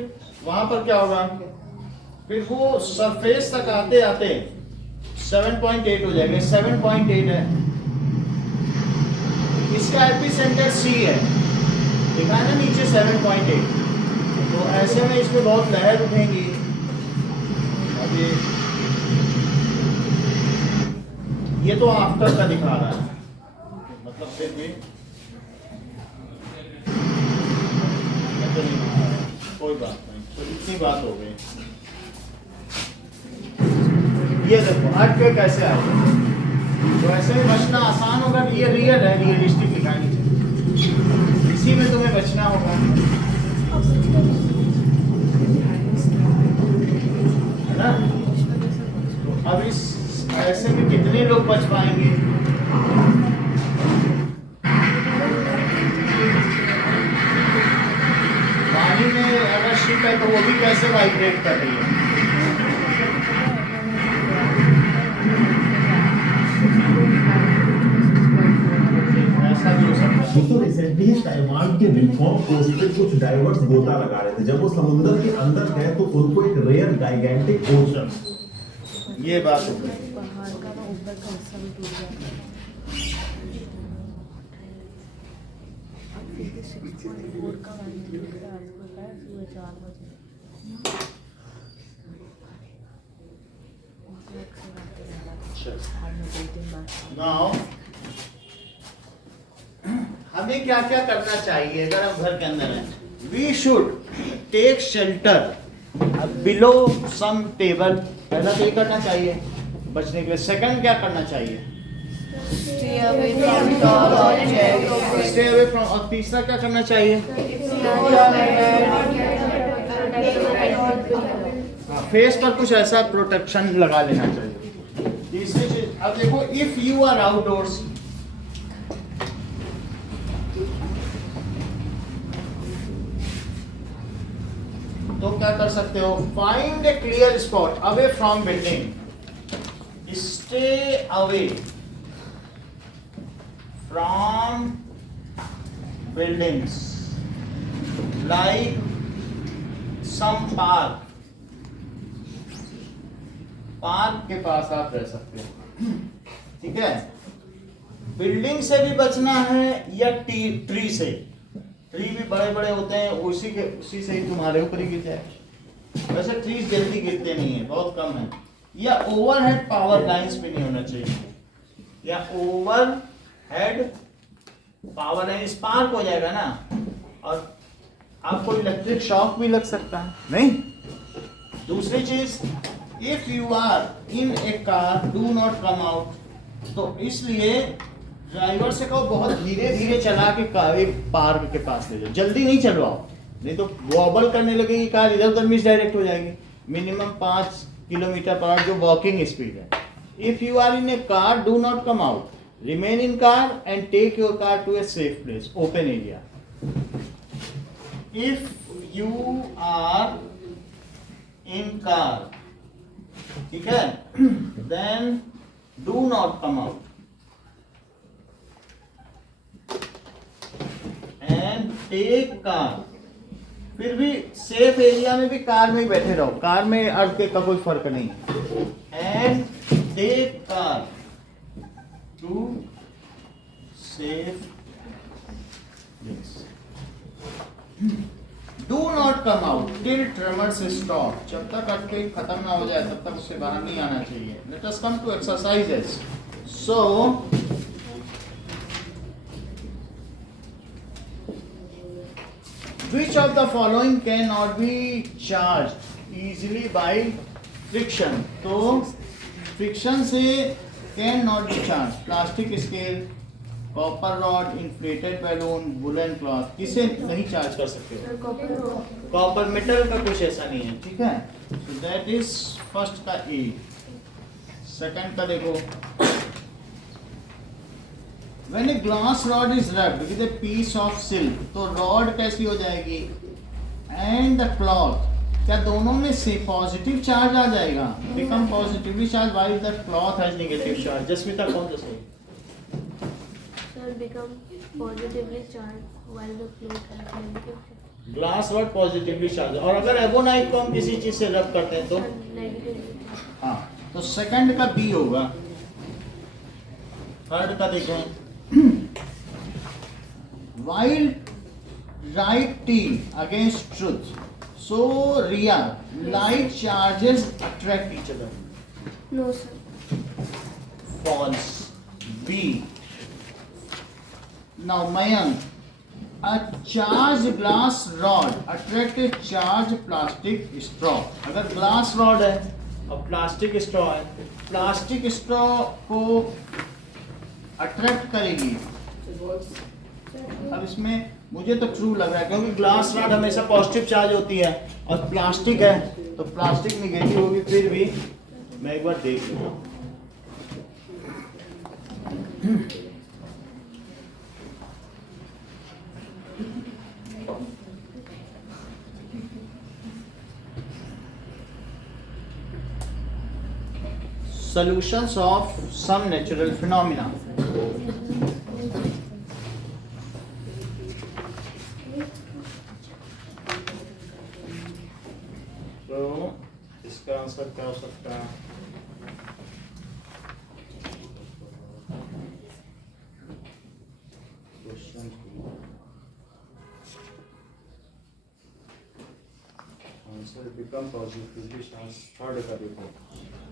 वहां पर क्या होगा, फिर वो सरफेस तक आते आते 7.8 हो जाएगा। 7.8 है, इसका एपिसेंटर सी है, देखा है ना नीचे 7.8। तो ऐसे में इसमें बहुत लहर उठेंगी। अभी ये तो आफ्टर का दिखा रहा है, मतलब फिर भी कोई बात नहीं, तो इतनी बात हो गई। ये देखो हट के कैसे आएगा, तो ऐसे में बचना आसान होगा। ये रियल है, रियलिस्टिक दिखानी चाहिए, इसी में तुम्हें बचना होगा, है ना। तो अब इस ऐसे में कितने लोग बच पाएंगे? पानी में अगर शिप है तो वो भी कैसे वाइब्रेट कर रही है? ऐसा भी हो सकता है। दोस्तों रिसेंटली ताइवान के रिफॉर्म कोस्ट पे कुछ डाइवर्स गोता लगा रहे थे। जब वो समुद्र के अंदर गए तो उनको एक रेयर गाइगेंटिक ओशन, ये बात हो गई। पहाड़ का ना ऊपर का हिस्सा भी टूट जाता है। अब 6.4 का मैग्नीट्यूड का अर्थक्वेक है सुबह 4 बजे। आज मैं 2-3 बार नाउ हमें क्या क्या करना चाहिए अगर हम घर के अंदर हैं? We should take shelter below some table. पहला तो ये करना चाहिए बचने के लिए। सेकंड क्या करना चाहिए? Stay away from tall objects. Stay away from. और तीसरा क्या करना चाहिए? फेस पर कुछ ऐसा प्रोटेक्शन लगा लेना चाहिए। तीसरी चीज, अब देखो इफ यू आर आउटडोर्स, तो क्या कर सकते हो? Find a clear spot away from building, stay away from buildings like some park. Park के पास आप रह सकते हो, ठीक है। बिल्डिंग से भी बचना है या ट्री से। ट्री भी बड़े बड़े होते हैं, उसी से ही तुम्हारे ऊपर ही गिर जाए। वैसे ट्रीज जल्दी गिरते नहीं है, बहुत कम है। या ओवरहेड पावर लाइंस भी नहीं होना चाहिए, या ओवरहेड पावर लाइन स्पार्क हो जाएगा ना, और आपको इलेक्ट्रिक शॉक भी लग सकता है, नहीं। दूसरी चीज, if you are in a car do not come out. तो इसलिए ड्राइवर से कहो बहुत धीरे धीरे चला के पार्क के पास ले जाओ, जल्दी नहीं चलवाओ, नहीं तो वॉबल करने लगेगी कार, इधर उधर मिस डायरेक्ट हो जाएगी। मिनिमम 5 किलोमीटर पर आवर जो वॉकिंग स्पीड है। If you are in a car do not come out, remain in car and take your car to a safe place, open area. If you are in car, ठीक है, then do not come out and take car. फिर भी safe area में भी car में ही बैठे रहो, car में अर्थ का कोई फर्क नहीं। And take car to safe place. Do not come out till tremors stop. जब तक अर्थक्वेक खत्म ना हो जाए तब तक उससे बाहर नहीं आना चाहिए। Let us come to exercises. So which of the following cannot be charged easily by friction? तो फ्रिक्शन से can not be charge. Plastic scale, copper rod, inflated balloon, woollen cloth. किसे नहीं चार्ज कर सकते हो? कॉपर, मेटल का कुछ ऐसा नहीं है, ठीक है। सो दैट इज फर्स्ट का ए। सेकंड का देखो, When a glass rod is wrapped with a piece of silk, तो रॉड कैसी हो जाएगी? And the cloth, क्या दोनों में से पॉजिटिव चार्ज आ जाएगा? Become positively charged while the cloth has negative charge. जसमिता कौन सा सही? Sir, become positively charged while the cloth has negative charge. Glass rod positively charge, और अगर एबोनाइट को हम किसी चीज से रब करते हैं तो Negative. हाँ, तो सेकंड का बी होगा। थर्ड का देखें, while right T against truth, so real light charges attract each other. No, sir. False. B. Now Mayank, a charged glass rod attract a charged plastic straw. अगर glass rod है और plastic straw है, plastic straw को attract करेगी। अब इसमें मुझे तो ट्रू लग रहा है क्योंकि ग्लास रॉड हमेशा पॉजिटिव चार्ज होती है और प्लास्टिक है तो प्लास्टिक निगेटिव होगी। फिर भी मैं एक बार देख लूँ। Solutions of some natural phenomena. तो इसका आंसर क्या हो सकता है? आंसर बिकम पॉजिटिव थर्ड का देखो।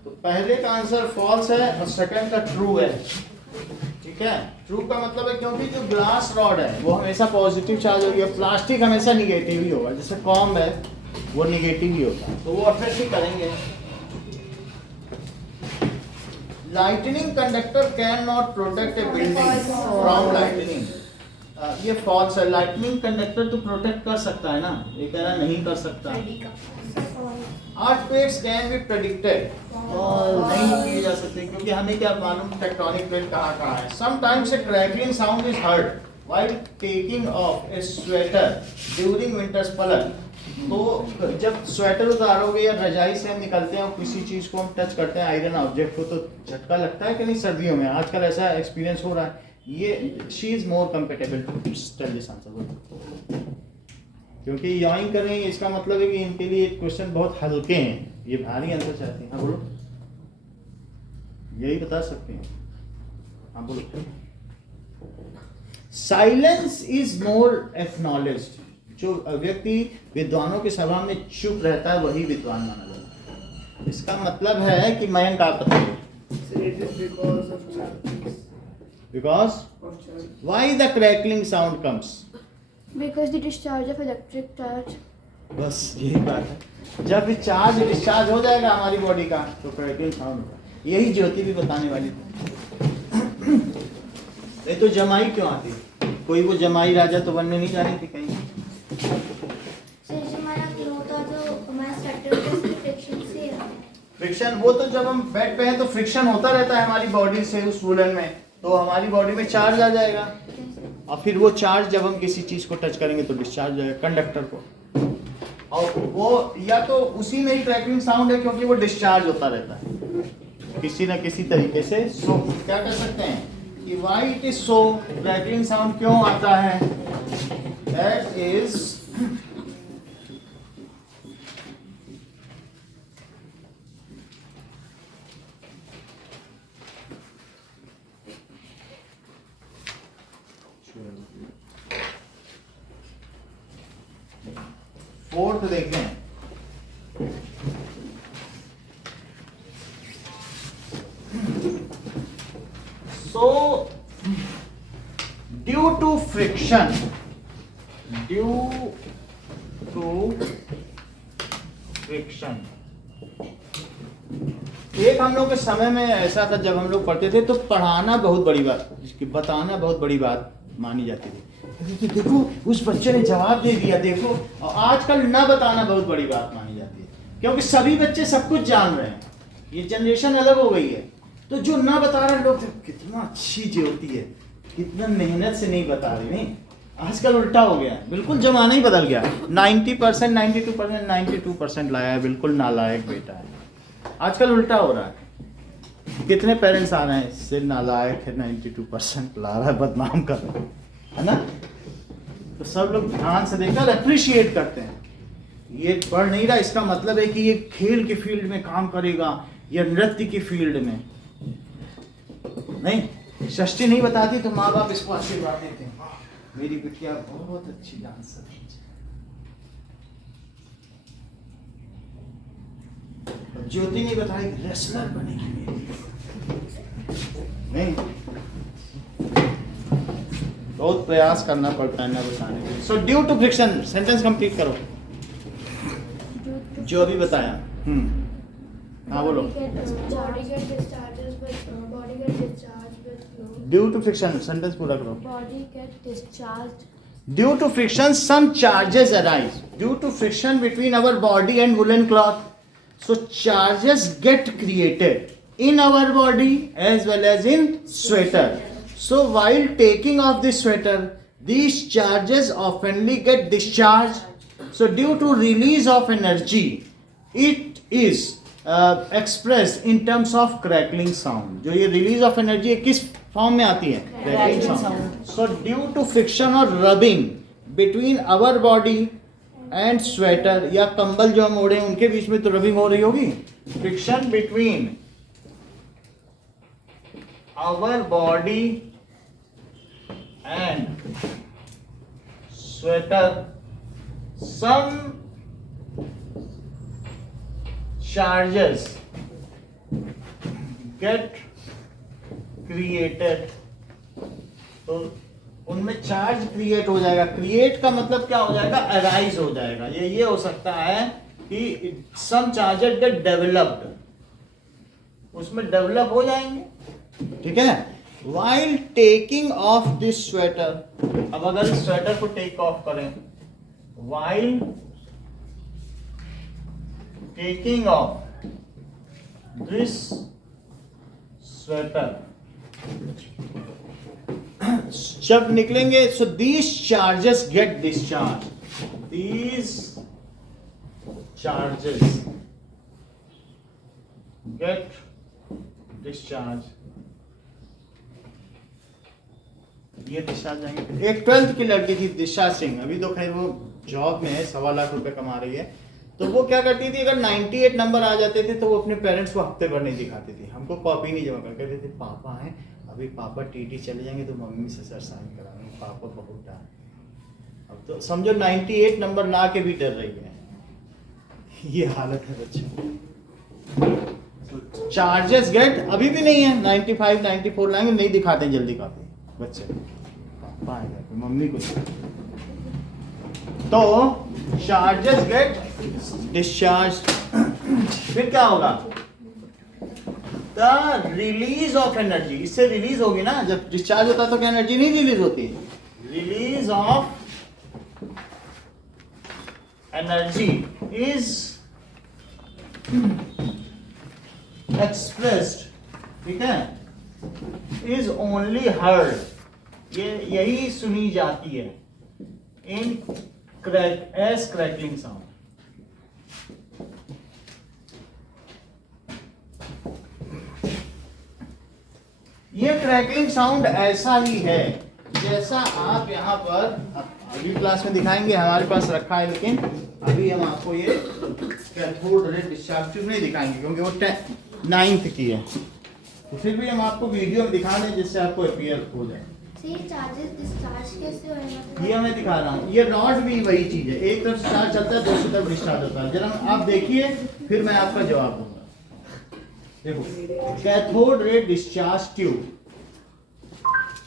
तो पहले का आंसर फॉल्स है और सेकंड का ट्रू है। ठीक है, ट्रू का मतलब है क्योंकि जो ग्लास रॉड है वो हमेशा पॉजिटिव चार्ज होगी, प्लास्टिक हमेशा निगेटिव ही होगा। जैसे कॉम्ब है वो निगेटिव ही होता है तो वो अफेक्ट ही करेंगे। Lightning conductor can not protect A building from lightning. ये फॉल्स है। लाइटनिंग कंडक्टर तो प्रोटेक्ट कर सकता है ना, ये कहना नहीं कर सकता। अर्थक्वेक्स कैन बी प्रेडिक्टेड और नहीं किए जा सकते क्योंकि हमें क्या मालूम टेक्टोनिक प्लेट कहाँ है। Sometimes a crackling sound is heard while taking of A sweater during winter spell. तो जब स्वेटर उतारोगे या रजाई से हम निकलते हैं और किसी चीज़ को हम टच करते हैं आयरन ऑब्जेक्ट को तो झटका लगता है कि नहीं सर्दियों में? आजकल ऐसा एक्सपीरियंस हो रहा है। ये she is more comfortable to tell this answer क्योंकि यॉइंग कर रही है, इसका मतलब है कि इनके लिए क्वेश्चन बहुत हल्के हैं, ये भारी आंसर चाहते हैं। हाँ बोलो, यही बता सकते हैं। हाँ बोलो। Silence is more acknowledged. जो व्यक्ति विद्वानों की सभा में चुप रहता है वही विद्वान माना जाता है। इसका मतलब है कि मयंक आप बताइए। Because why the crackling sound comes? Because the discharge of electric charge. बस यही बात है। जब भी चार्ज डिस्चार्ज हो जाएगा हमारी बॉडी का तो क्रैकलिंग साउंड होगा। यही ज्योति भी बताने वाली थी। ये तो जमाई क्यों आती? कोई वो जमाई राजा तो बनने नहीं जानी थी कहीं। फ्रिक्शन वो तो जब हम बेड पे हैं तो फ्रिक्शन होता रहता है हमारी बॉडी से उस वुलन में, तो हमारी बॉडी में चार्ज आ जाएगा और फिर वो चार्ज जब हम किसी चीज को टच करेंगे तो डिस्चार्ज हो जाएगा कंडक्टर को। और वो या तो उसी में ही क्रैकलिंग साउंड है क्योंकि वो डिस्चार्ज होता रहता है किसी ना किसी तरीके से। सो क्या कर सकते हैं कि why it is so, crackling sound क्यों आता है? दैट इज फोर्थ देखें। सो ड्यू टू फ्रिक्शन, एक हम लोग के समय में ऐसा था जब हम लोग पढ़ते थे तो पढ़ाना बहुत बड़ी बात, बताना बहुत बड़ी बात मानी जाती थी। तो देखो उस बच्चे ने जवाब दे दिया, देखो। और आजकल ना बताना बहुत बड़ी बात मानी जाती है क्योंकि सभी बच्चे सब कुछ जान रहे हैं, ये जनरेशन अलग हो गई है। तो जो ना बता रहे लोग कितना अच्छी ज्योति है, कितना मेहनत से नहीं बता रहे। नहीं, आजकल उल्टा हो गया, बिल्कुल जमाना ही बदल गया। 90%, 92%, 92% लाया है, बिल्कुल नालायक बेटा है। आजकल उल्टा हो रहा है। कितने पेरेंट्स आ रहे हैं सिर्फ नालायक है, 92% ला रहा है, बदनाम कर रहा है ना। तो सब लोग ध्यान से देखकर अप्रिशिएट करते हैं। ये पढ़ नहीं रहा इसका मतलब है कि ये खेल के फील्ड में काम करेगा या नृत्य की फील्ड में नहीं। षष्ठी नहीं बताती तो माँ बाप इसको आशीर्वाद देते हैं, मेरी बिटिया बहुत अच्छी डांसर है। ज्योति नहीं बताएगी रेसलर बनेगी मेरी, नहीं। बहुत प्रयास करना पड़ता है ना बताने के लिए। So due to friction, sentence complete करो जो अभी बताया। हाँ बोलो। Body get discharged with flow. Due to friction, sentence पूरा करो। Body get discharged. Due to friction, some charges arise. Due to friction between our body and woolen cloth, so charges get created in our body as well as in sweater. So while taking off the sweater, these charges oftenly get discharged. So due to release of energy, it is expressed in terms of crackling sound. जो ये release of energy है किस form में आती है? Crackling sound. So due to friction or rubbing between our body and sweater, या कंबल जो हम ओढ़े उनके बीच में तो रबिंग हो रही होगी। Friction between our body and sweater, some charges get created, तो उनमें चार्ज क्रिएट हो जाएगा। क्रिएट का मतलब क्या हो जाएगा? अराइज हो जाएगा। ये हो सकता है कि सम चार्जेस गेट डेवलप्ड, उसमें डेवलप हो जाएंगे। ठीक है। While taking off this sweater, अब अगर इस स्वेटर को टेक ऑफ करें, while taking off this sweater, जब निकलेंगे, so these charges get discharge, these charges get discharge, ये डिस्चार्ज जाएंगे। एक 12th की लड़की थी दिशा सिंह, अभी तो खैर वो जॉब में है, 1.25 लाख रुपए कमा रही है। तो वो क्या करती थी, अगर 98 नंबर आ जाते थे तो वो अपने पेरेंट्स को हफ्ते भर नहीं दिखाती थी, हमको कॉपी नहीं जमा कर कहते थे पापा हैं, अभी पापा टीटी चले जाएंगे तो मम्मी से सर साइन कराएंगे, पापा बहुत डांट। अब तो समझो 98 नंबर ला के भी डर रही है। ये हालत है बच्चों। चार्जेस गेट अभी भी नहीं है, 95 94 लाएंगे, नहीं दिखाते हैं जल्दी कॉपी बच्चे, पापा आएगा तो मम्मी को। तो चार्जेस गेट डिस्चार्ज, फिर क्या होगा? द रिलीज ऑफ एनर्जी, इससे रिलीज होगी ना, जब डिस्चार्ज होता तो क्या एनर्जी नहीं रिलीज होती? Release of energy is expressed, ठीक है, इज ओनली हर्ड, ये यही सुनी जाती है इन as crackling sound. ये क्रैकलिंग साउंड ऐसा ही है जैसा आप यहाँ पर अगली क्लास में दिखाएंगे, हमारे पास रखा है, लेकिन अभी हम आपको ये कैथोड रे डिस्चार्ज ट्यूब नहीं दिखाएंगे क्योंकि वो 9th की है। तो फिर भी हम आपको वीडियो में दिखा दें जिससे आपको अपीयर हो जाए। चार्जेस डिस्चार्ज कैसे होगा? ये मैं दिखा रहा हूँ, ये रॉड भी वही चीज है, एक तरफ से चार्ज चलता है, दूसरी तरफ डिस्चार्ज होता है। जरा आप देखिए, फिर मैं आपका जवाब दूंगा। देखो, cathode ray discharge tube,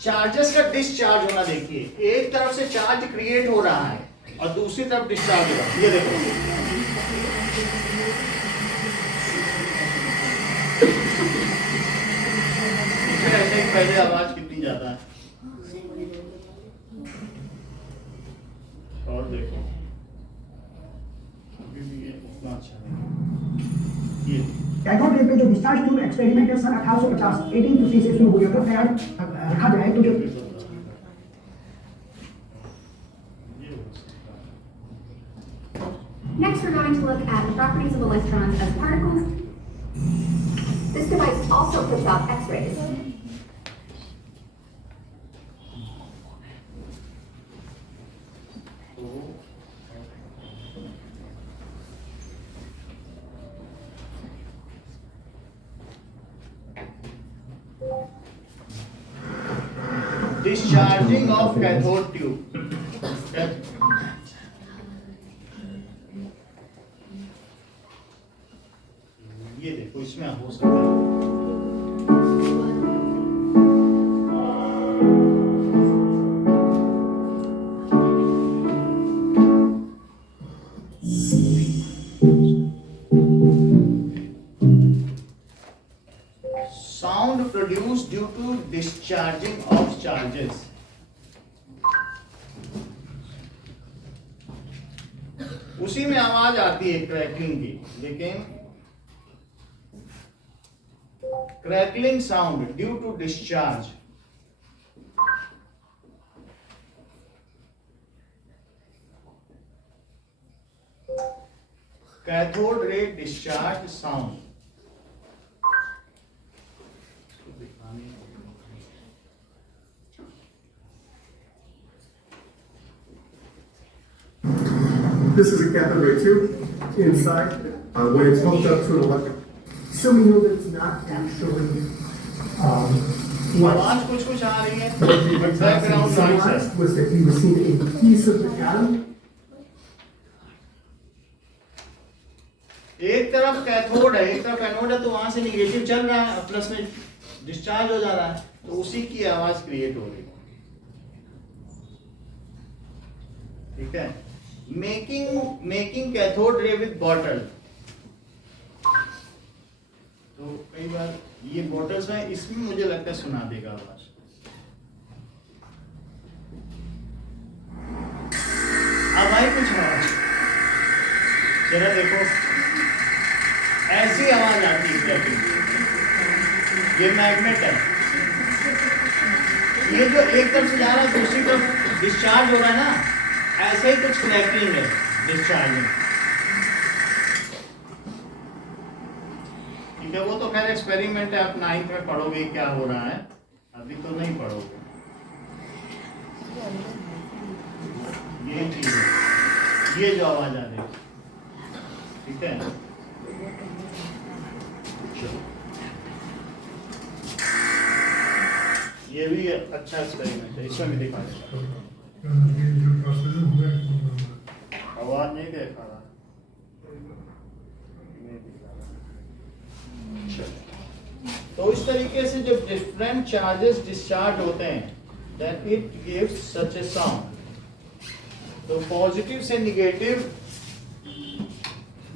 charges का डिस्चार्ज होना देखिए, एक तरफ से चार्ज क्रिएट हो रहा है और दूसरी तरफ डिस्चार्ज हो रहा है। ये देखो, पहले आवाज कितनी ज्यादा है, और देखो अभी भी ये उतना अच्छा नहीं। ये कैथोड रे पे जो डिस्चार्ज ट्यूब एक्सपेरिमेंट है सन 1850 1850 से शुरू हो गया था, तैयार रखा जाए तो जो Next, we're going to look at the properties of electrons as particles. This device also puts out X-rays. Discharging of cathode tube. ये देखो, इसमें हो सकता है charges. उसी में आवाज आती है क्रैकलिंग की, लेकिन crackling sound due to discharge, cathode ray discharge sound. This is a cathode ray tube inside. When it's hooked up to an electric, So we know that it's not actually what आवाज कुछ कुछ आ रही है, the background noise है. symbolized was that he received a piece of the atom. एक तरफ cathode है, एक तरफ एनोड है, तो वहां से निगेटिव चल रहा है, प्लस में डिस्चार्ज हो जा रहा है, तो उसी की आवाज क्रिएट हो रही है. ठीक है. Making cathode ray with bottle. तो कई बार ये बॉटल्स में, इसमें मुझे लगता है सुना देगा आवाज. अब भाई कुछ आवाज जरा देखो, ऐसी आवाज आती है क्रैकिंग. ये मैग्नेट है, ये जो एक तरफ से जा रहा है दूसरी तरफ डिस्चार्ज हो रहा है ना, ऐसे ही कुछ क्रैकलिंग है डिस्चार्ज में. ठीक है, वो तो खैर एक्सपेरिमेंट है, आप 9th में पढ़ोगे क्या हो रहा है, अभी तो नहीं पढ़ोगे. ये चीज है, ये जो आवाज आ रही है. ठीक है, ये भी अच्छा एक्सपेरिमेंट है, इसमें भी दिखा देगा. आवाज नहीं देखा रहा. तो इस तरीके से जब डिफरेंट चार्जेस डिस्चार्ज होते हैं, then it gives such a sound. तो पॉजिटिव से निगेटिव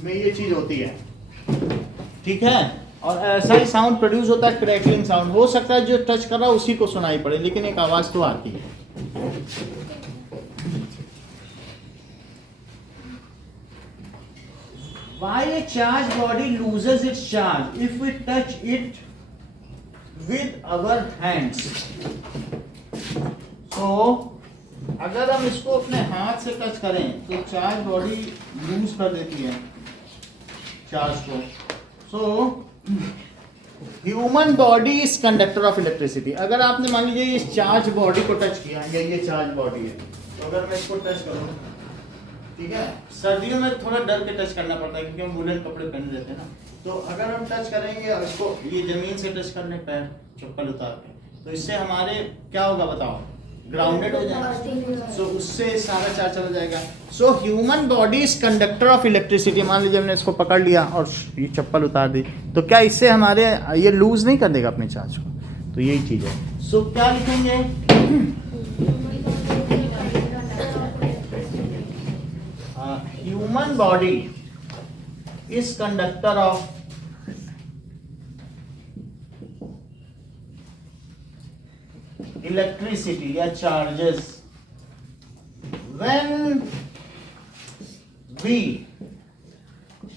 में ये चीज होती है. ठीक है, और ऐसा ही साउंड प्रोड्यूस होता है, क्रैकलिंग साउंड. हो सकता है जो टच कर रहा है उसी को सुनाई पड़े, लेकिन एक आवाज तो आती है. Why a charged body loses its charge if we touch it with our hands? So, अगर हम इसको अपने हाथ से टच करें तो चार्ज बॉडी लूज कर देती है चार्ज को. So human body is conductor of electricity. अगर आपने मान लीजिए इस चार्ज बॉडी को टच किया, ये चार्ज बॉडी है, तो अगर मैं इसको टच करूँ, ठीक है, सर्दियों में थोड़ा डर के टच करना पड़ता है क्योंकि हम वुलन कपड़े पहन लेते हैं ना. तो अगर हम टच करेंगे और इसको ये जमीन से टच करने, पैर चप्पल उतार के, तो इससे हमारे क्या होगा बताओ, ग्राउंडेड हो जाएगा. सो उससे सारा चार्ज चला जाएगा. So human body is conductor of electricity. मान लीजिए हमने इसको पकड़ लिया और ये चप्पल उतार दी, तो क्या इससे हमारे ये लूज नहीं कर देगा अपने चार्ज को? तो यही चीज है. सो क्या लिखेंगे? Human body is conductor of electricity या charges. When we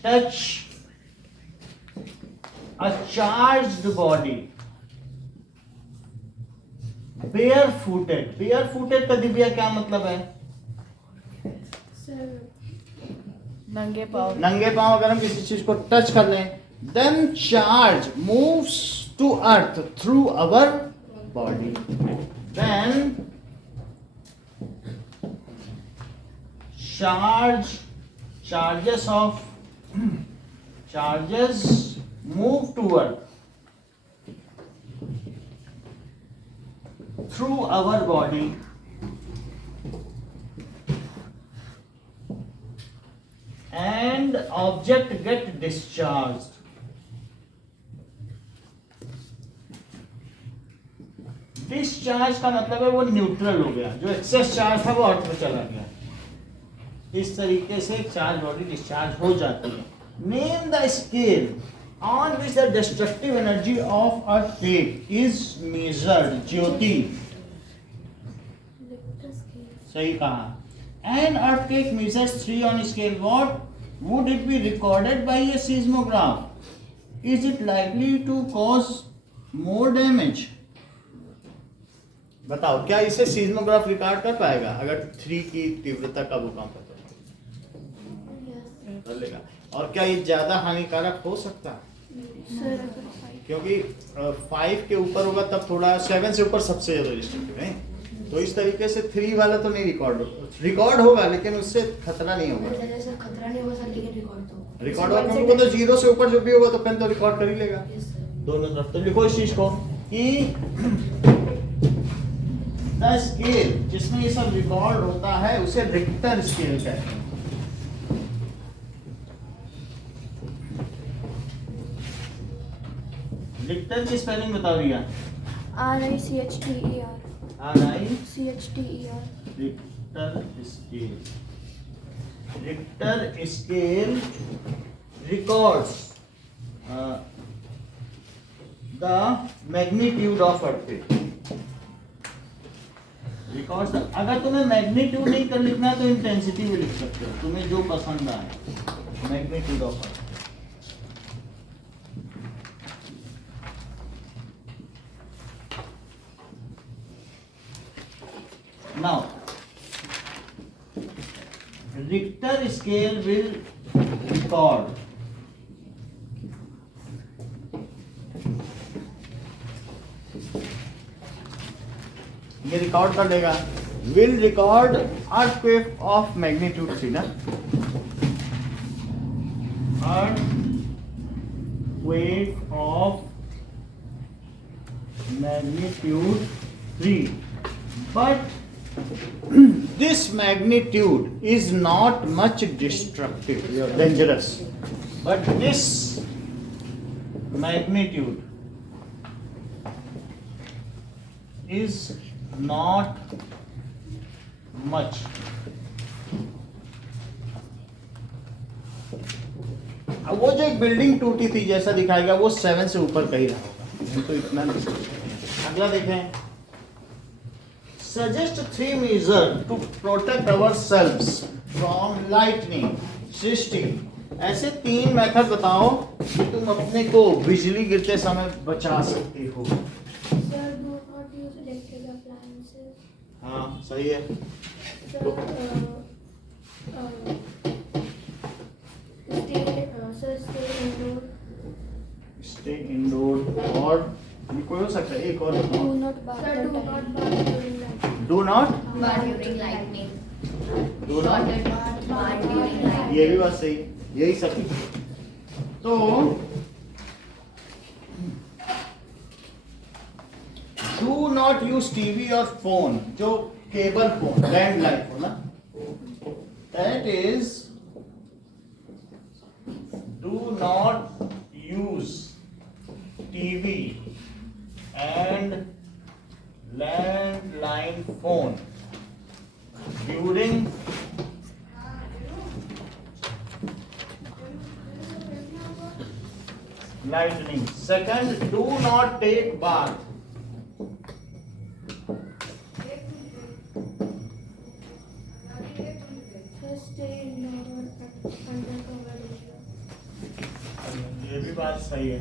touch a charged body barefooted का दिव्या क्या मतलब है? नंगे पाँव. नंगे पाँव अगर हम किसी चीज को टच कर लें, then charge moves to earth through our body. Then charges move to earth through our body and object get discharged. Discharge का मतलब है वो न्यूट्रल हो गया, जो एक्सेस चार्ज था वो अर्थ में चला गया. इस तरीके से चार्ज बॉडी डिस्चार्ज हो जाती है. Name the scale on which the destructive energy of a state is measured. ज्योति, सही कहा. An earthquake measures 3 on scale. What would it be recorded by a seismograph? Is it likely to cause more damage? बताओ, क्या इसे सीज्मोग्राफ record कर पाएगा अगर 3 की तीव्रता का भूकंप है तो? कर लेगा. और क्या ये ज्यादा हानिकारक हो सकता है? क्योंकि 5 के ऊपर होगा तब थोड़ा, 7 से ऊपर सबसे ज्यादा रिस्ट्रिक्टिव है. तो इस तरीके से 3 वाला तो नहीं रिकॉर्ड होगा लेकिन उससे खतरा नहीं होगा. खतरा नहीं होगा सर, लेकिन रिकॉर्ड होगा क्योंकि वो तो 0 से ऊपर जो भी होगा तो पेन तो रिकॉर्ड कर ही लेगा दोनों तरफ. तो लिखो इस चीज को कि द स्केल जिसमें ये सब रिकॉर्ड होता है उसे रिक्टर स्केल कहते हैं. रिक्टर की स्पेलिंग बताओ रिया. RICHTER. RICHTER. Richter scale. Richter scale records the magnitude of earthquake. Records the, अगर तुम्हें मैग्नीट्यूड नहीं कर लिखना है तो इंटेंसिटी भी लिख सकते हो, तुम्हें जो पसंद आए. Magnitude of earthquake. Now, Richter scale will record ये रिकॉर्ड कर लेगा. will record earthquake of magnitude 3 ना. earthquake of magnitude 3, but this magnitude is not much destructive, dangerous, but this magnitude is not much अब वो जो एक building टूटी थी जैसा दिखाएगा वो 7 से ऊपर कहीं रहा होगा, तो इतना नहीं. अगला देखें. Suggest 3 measures to protect ourselves from lightning, सृष्टि. ऐसे 3 मेथड बताओ कि तुम अपने को बिजली गिरते समय बचा सकते हो. Sir, do not use electric appliances. हाँ सही है. Stay indoor. Stay indoor और ये कोई हो सकता है. एक और Do बताओ. not bath. Sir, do not bath during night. Do not. During lightning. Do not. Bath during lightning. ये भी बात सही. यही सब. तो do not use TV or phone, जो केबल फोन लैंडलाइन हो ना, that is do not use TV and landline phone during lightning. Second, do not take bath. Stay indoor under cover area. ये भी बात सही है.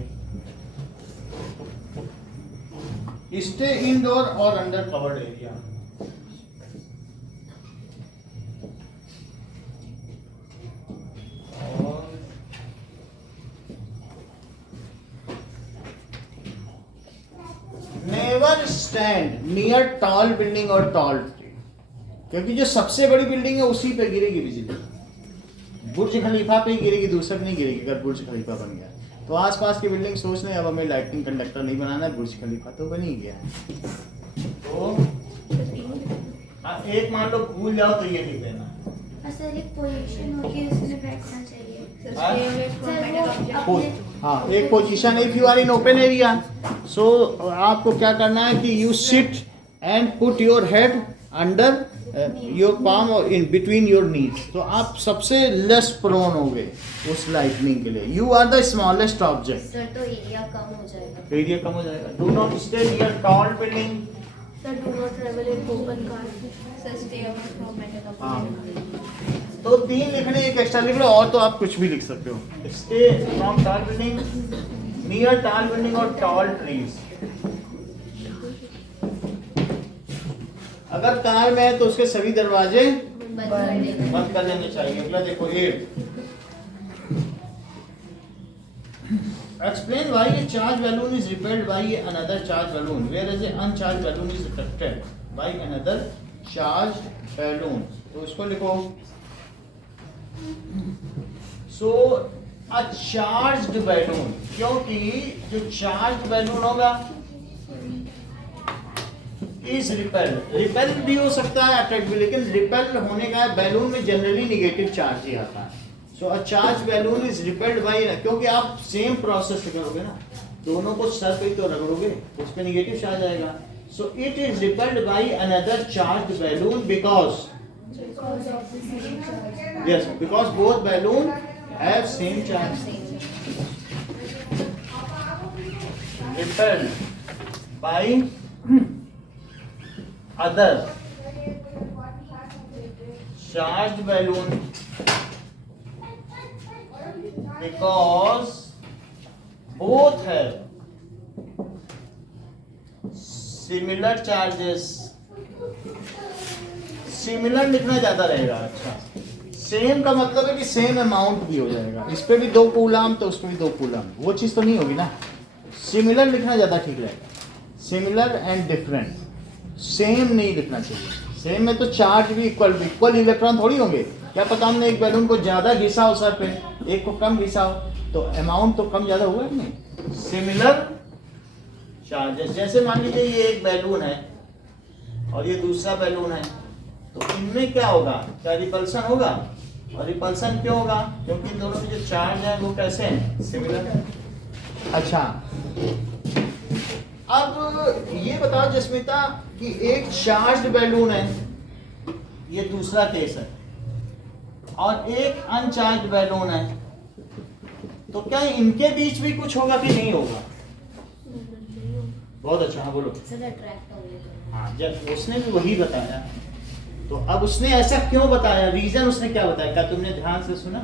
Stay indoor or under covered area. और never stand near tall building or tall tree, क्योंकि जो सबसे बड़ी बिल्डिंग है उसी पे गिरेगी बिजली. बुर्ज खलीफा पे ही गिरेगी, दूसरे पे नहीं गिरेगी अगर बुर्ज खलीफा बन गया. तो आसपास की बिल्डिंग सोच लें अब हमें लाइटिंग कंडक्टर नहीं बनाना है, बुर्ज खलीफा तो बन ही गया. तो एक मान लो भूल जाओ तो ये लिख देना. सर एक पोजीशन होगी उसमें बैठना चाहिए. हाँ एक position. If you are in open area so आपको क्या करना है कि you sit and put your head under your palm और इन बिटवीन योर नीज. तो आप सबसे लेस प्रोन हो गए उस लाइटनिंग के लिए. You are the smallest object. Sir तो एरिया कम हो जाएगा. एरिया कम हो जाएगा. Do not stay near tall building. Sir, do not travel in open car. Sir, stay away from metal हाँ objects. तो 3 लिखने एक एक्स्ट्रा लिख लो, और तो आप कुछ भी लिख सकते हो. Stay from tall building, near tall building और टॉल ट्रीज. अगर कार में है तो उसके सभी दरवाजे बंद कर लेने चाहिए. अगला देखो 8. Explain why a charged balloon is repelled by another charged balloon, whereas an uncharged balloon is attracted by another charged balloon. तो इसको लिखो. So a charged balloon, क्योंकि जो charged balloon होगा is repelled. Repel भी हो सकता है, attract भी, लेकिन repel होने का बैलून में जनरली निगेटिव चार्ज ही आता है. So a charge balloon is repelled by, क्योंकि आप सेम प्रोसेस से करोगे ना, दोनों को सर पे तो रगड़ोगे, उस पे नेगेटिव चार्ज आएगा. So it is repelled by another charge balloon because yes, because both balloon have same charge. Repelled by other charge balloon because both have similar charges. Similar लिखना ज्यादा रहेगा. अच्छा, सेम का मतलब है कि सेम अमाउंट भी हो जाएगा. इस पे भी 2 कूलाम तो उस पे भी 2 कूलाम, वो चीज तो नहीं होगी ना. सिमिलर लिखना ज्यादा ठीक रहेगा. सिमिलर एंड डिफरेंट, सेम नहीं लिखना चाहिए. सेम में तो चार्ज भी इक्वल इलेक्ट्रॉन थोड़ी होंगे. क्या पता हमने एक बैलून को ज्यादा घिसा हो सर पे, एक को कम घिसा हो, तो अमाउंट तो कम ज्यादा हुआ कि नहीं. सिमिलर चार्जेस, जैसे मान लीजिए ये एक बैलून है और ये दूसरा बैलून है, तो इनमें क्या होगा, क्या रिपल्सन होगा. और रिपल्सन क्यों होगा, क्योंकि इन दोनों के जो चार्ज है वो कैसे हैं, सिमिलर. अच्छा, अब ये बताओ जस्मिता कि एक चार्ज्ड बैलून है, ये दूसरा केस है, और एक अनचार्ज्ड बैलून है, तो क्या इनके बीच भी कुछ होगा कि नहीं होगा. बहुत अच्छा, हाँ बोलो. हाँ, जब उसने भी वही बताया, तो अब उसने ऐसा क्यों बताया, रीजन उसने क्या बताया, क्या तुमने ध्यान से सुना.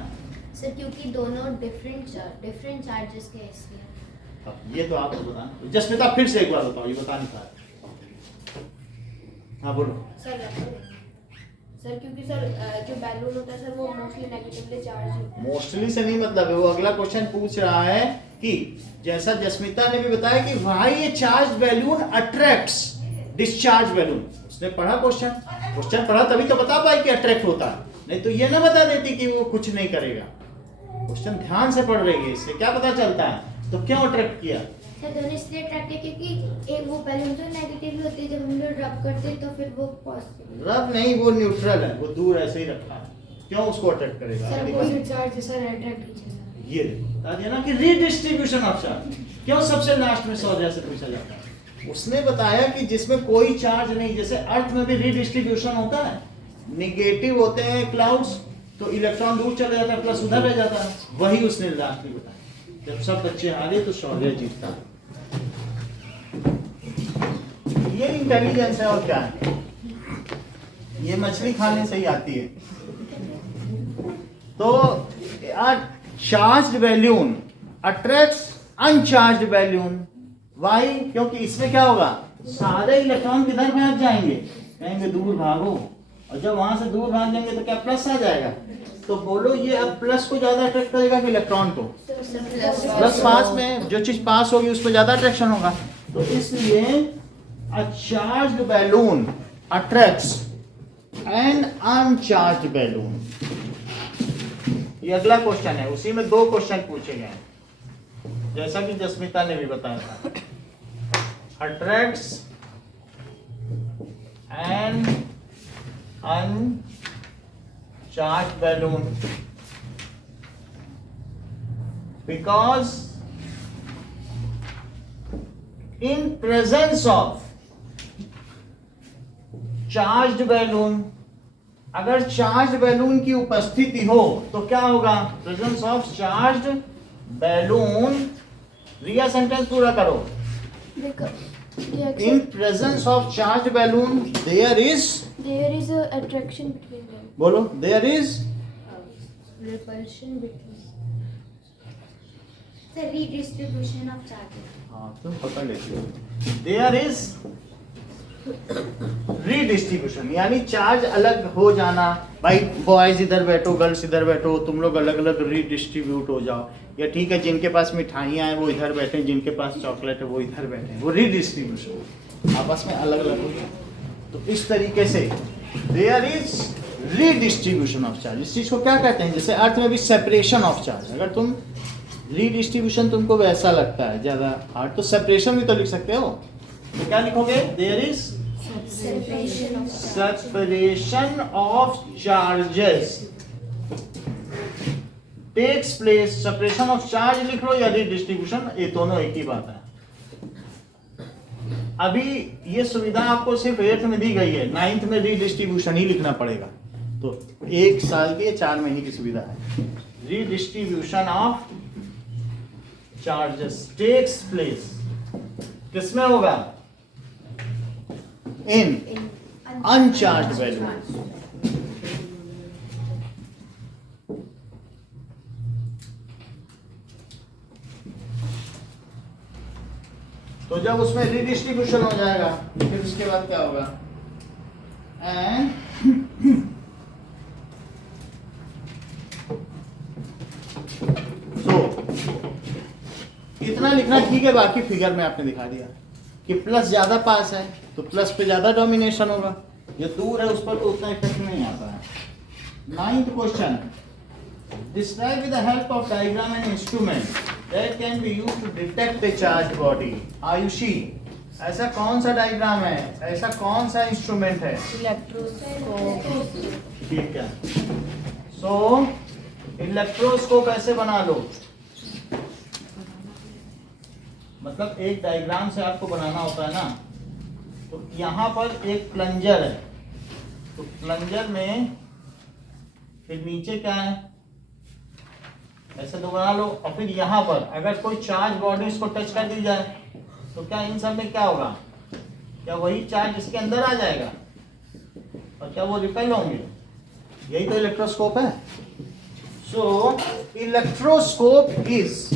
सर, क्योंकि दोनों डिफरेंट चार्जेस के इसलिए. अब ये तो आपको बताना. जस्मिता फिर से एक बार बताओ, ये बता नहीं पाया. हाँ बोलो. सर क्योंकि सर जो बैलून होता है सर वो मोस्टली नेगेटिवली चार्ज होता है. मोस्टली से नहीं मतलब है, वो अगला क्वेश्चन पूछ रहा है कि जैसा जस्मिता ने भी बताया कि व्हाई ये charge balloon attracts discharge balloon. उसने पढ़ा क्वेश्चन पढ़ा तभी तो बता पाई कि अट्रैक्ट होता है, नहीं तो ये ना बता देती कि वो कुछ नहीं करेगा. क्वेश्चन ध्यान से पढ़ रही है, इससे क्या पता चलता है, तो क्यों अट्रैक्ट किया. सर दोनों इसलिए अट्रैक्ट है क्योंकि एक वो बैलून तो नेगेटिव होती है, जब हम लोग रब करते हैं तो फिर वो पॉजिटिव. रब नहीं, वो न्यूट्रल है, वो दूर ऐसे ही रखा है, क्यों उसको अट्रैक्ट करेगा. Sir opposite charge sir attract कीजिए. ये बता दिया ना कि रीडिस्ट्रीब्यूशन ऑफ चार्ज. क्यों सबसे लास्ट में सौर्य से पूछा जाता है. उसने बताया कि जिसमें कोई चार्ज नहीं, जैसे अर्थ में भी रीडिस्ट्रीब्यूशन होता है, निगेटिव होते हैं क्लाउड्स, तो इलेक्ट्रॉन दूर चले जाता है, प्लस उधर रह जाता है. वही उसने लास्ट में बताया. जब सब बच्चे हारे तो शौर्य जीतता है. ये इंटेलिजेंस है, और क्या है, ये मछली खाने से ही आती है. तो charged balloon attracts uncharged balloon. Why, क्योंकि इसमें क्या होगा, सारे इलेक्ट्रॉन किधर भाग जाएंगे, कहेंगे दूर भागो, और जब वहां से दूर भाग जाएंगे तो क्या प्लस आ जाएगा. तो बोलो ये अब प्लस को ज्यादा अट्रैक्ट करेगा कि इलेक्ट्रॉन को. प्लस पास में जो चीज पास होगी उस पर ज्यादा अट्रैक्शन होगा. तो इसलिए a charged balloon attracts an uncharged balloon. ये अगला क्वेश्चन है, उसी में 2 क्वेश्चन पूछे गए हैं, जैसा कि जस्मिता ने भी बताया था. Attracts an uncharged balloon because in presence of charged balloon, अगर चार्ज्ड बैलून की उपस्थिति हो तो क्या होगा, presence of charged balloon. Riya sentence पूरा करो. In presence of charged balloon, there is a attraction between them. बोलो, there is Repulsion between. The redistribution of charges. हाँ तुम पकड़ लेती हो. There is रीडिस्ट्रीब्यूशन, यानी चार्ज अलग हो जाना. भाई बॉयज इधर बैठो, गर्ल्स इधर बैठो, तुम लोग अलग अलग रीडिस्ट्रीब्यूट हो जाओ. या ठीक है, जिनके पास मिठाइयाँ हैं वो इधर बैठे, जिनके पास चॉकलेट है वो इधर बैठे. वो रीडिस्ट्रीब्यूशन, आपस में अलग अलग हो गया. तो इस तरीके से there is redistribution of charge. इस चीज को क्या कहते हैं? जैसे अर्थ में भी सेपरेशन ऑफ चार्ज. अगर तुम रीडिस्ट्रीब्यूशन तुमको वैसा लगता है ज्यादा हार्ड, तो सेपरेशन भी तो लिख सकते हो. तो क्या लिखोगे? There is separation of charges takes place. Separation of charge लिख लो या रीडिस्ट्रीब्यूशन, ये दोनों एक ही बात है. अभी ये सुविधा आपको सिर्फ 8th में दी गई है, 9th में रीडिस्ट्रीब्यूशन ही लिखना पड़ेगा. तो 1 साल की 4 महीने की सुविधा है. Redistribution of charges takes place किसमें होगा? In uncharged value. तो जब उसमें रीडिस्ट्रीब्यूशन हो जाएगा, फिर उसके बाद क्या होगा? एंड इतना लिखना ठीक है. बाकी फिगर में आपने दिखा दिया कि प्लस ज्यादा पास है तो प्लस पे ज्यादा डोमिनेशन होगा, जो दूर है उस पर तो उतना इफेक्ट नहीं आता है. 9th question, describe with the help of diagram and instrument that can be used to detect the charge body. Ayushi, ऐसा कौन सा डायग्राम है, ऐसा कौन सा इंस्ट्रूमेंट है? इलेक्ट्रोस्कोप. ठीक है. सो इलेक्ट्रोस्कोप ऐसे बना लो. मतलब एक डायग्राम से आपको बनाना होता है ना. तो यहाँ पर एक प्लंजर है, तो प्लंजर में फिर नीचे क्या है, ऐसे तो बना लो. और फिर यहाँ पर अगर कोई चार्ज बॉडी इसको टच कर दी जाए तो क्या इन सब में क्या होगा? क्या वही चार्ज इसके अंदर आ जाएगा और क्या वो रिपेल होंगे? यही तो इलेक्ट्रोस्कोप है. सो इलेक्ट्रोस्कोप इज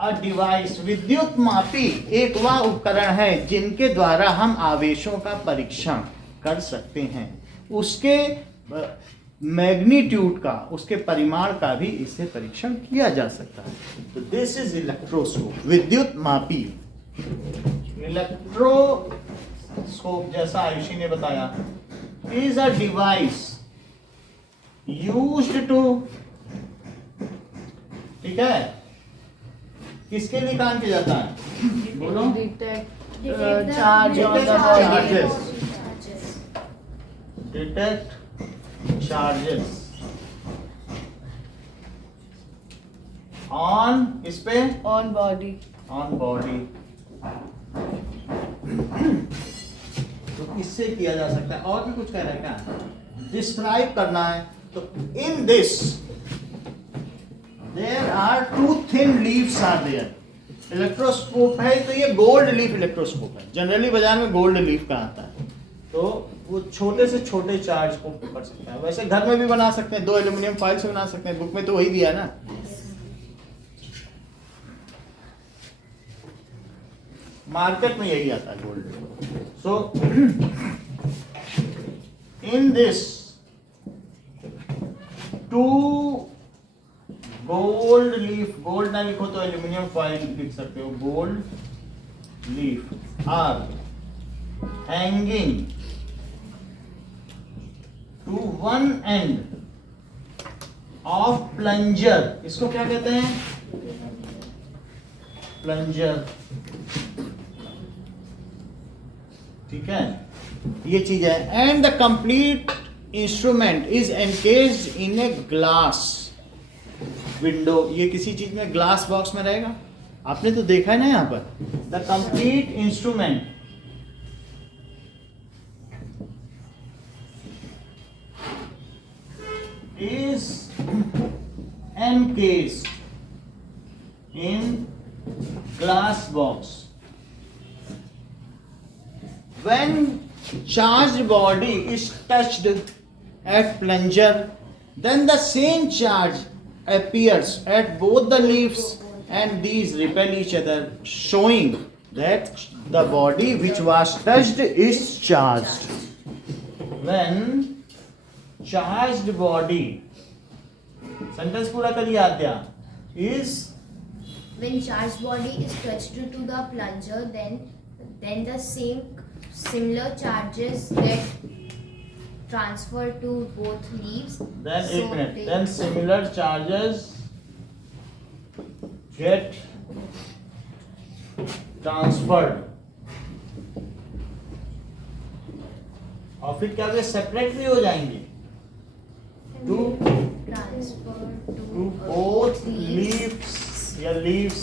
अ डिवाइस, विद्युत मापी एक वह उपकरण है जिनके द्वारा हम आवेशों का परीक्षण कर सकते हैं. उसके मैग्नीट्यूड का, उसके परिमाण का भी इससे परीक्षण किया जा सकता है. तो दिस इज इलेक्ट्रोस्कोप, विद्युत मापी. इलेक्ट्रोस्कोप जैसा आयुषी ने बताया is a device used to, ठीक है, किसके लिए काम किया जाता है? बोलो. Detect charge on the body. Detect charges on, किस पे? On body. On body. तो इससे किया जा सकता है. और भी कुछ कह रहे हैं क्या? डिस्क्राइब करना है. तो in this there are 2 thin leaves are there. Electroscope है तो ये गोल्ड लीफ इलेक्ट्रोस्कोप है. जनरली बाजार में गोल्ड लीफ का आता है. तो वो छोटे से छोटे चार्ज को कर सकता है. वैसे घर में भी बना सकते हैं, 2 एल्यूमिनियम फॉइल से बना सकते हैं. बुक में तो वही दिया है ना. मार्केट में यही आता है gold. So in this 2 gold leaf, gold ना लिखो तो एल्यूमिनियम फॉइल लिख सकते हो. Gold leaf are hanging to one end of plunger. इसको क्या कहते हैं? प्लंजर. ठीक है, ये चीज है. And the complete instrument is encaged in a glass window. ये किसी चीज में ग्लास बॉक्स में रहेगा. आपने तो देखा है ना यहाँ पर. The complete instrument is encased in glass box. when charged body is touched at plunger, then the same charge appears at both the leaves and these repel each other, showing that the body which was touched is charged. When charged body, sentence पूरा करिए आद्या, is when charged body is touched to the plunger, then the similar charges get transferred to both leaves. Then एक minute. Then similar charges get transferred. और फिर क्या वे separate भी हो जाएंगे to Transfer to to both leaves या leaves.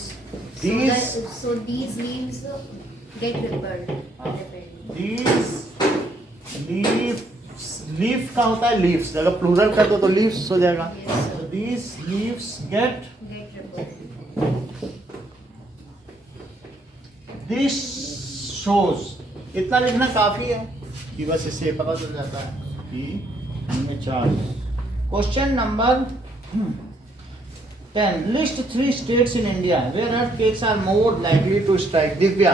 So these leaves get repelled. These leaf का होता है leaves, अगर plural कर दो तो leaves हो जाएगा. So these leaves get repelled. This shows, इतना लिखना काफी है कि बस इससे पता चल जाता है कि इनमें charge. Question number 10. List 3 states in India where earthquakes are more likely to strike. Divya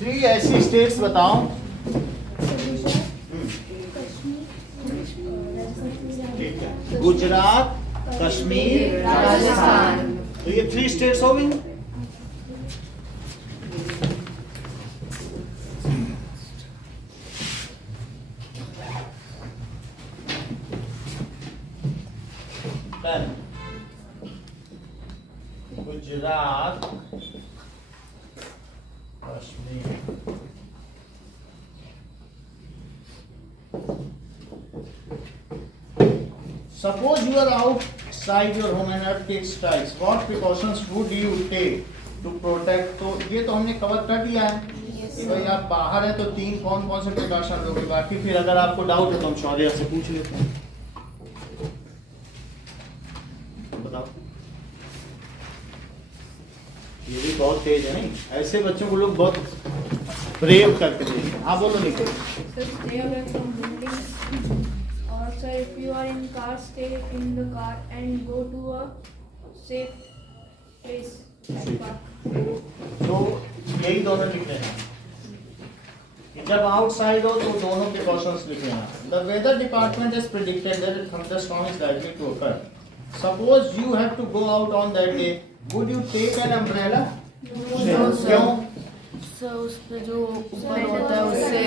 3 ऐसी states बताओ. ठीक है, गुजरात, कश्मीर, राजस्थान. तो ये 3 states हो गई. Gujarat, Kashmir. Suppose you are outside your home and earthquake strikes. What precautions would you take to protect? तो ये तो हमने कवर कर दिया है कि भाई आप बाहर है तो 3 कौन से प्रिकॉशन लोगे. बाकी फिर अगर आपको डाउट है तो हम शौर्या से पूछ लेते हैं. बताओ. ये भी बहुत तेज है नहीं, ऐसे बच्चों को लोग बहुत प्रेम करके देते हैं. हाँ बोलो निको. So stay away from buildings. Also, if you are in car, stay in the car and go to a safe place like park. तो यही दोनों लिख लेना कि जब आउटसाइड हो तो दोनों प्रिकॉशंस लिख लेना. The weather department has predicted that a thunderstorm is likely to occur. Suppose you have to go out on that day. Would you take an umbrella? क्यों? सर उस पे जो ऊपर होता है उससे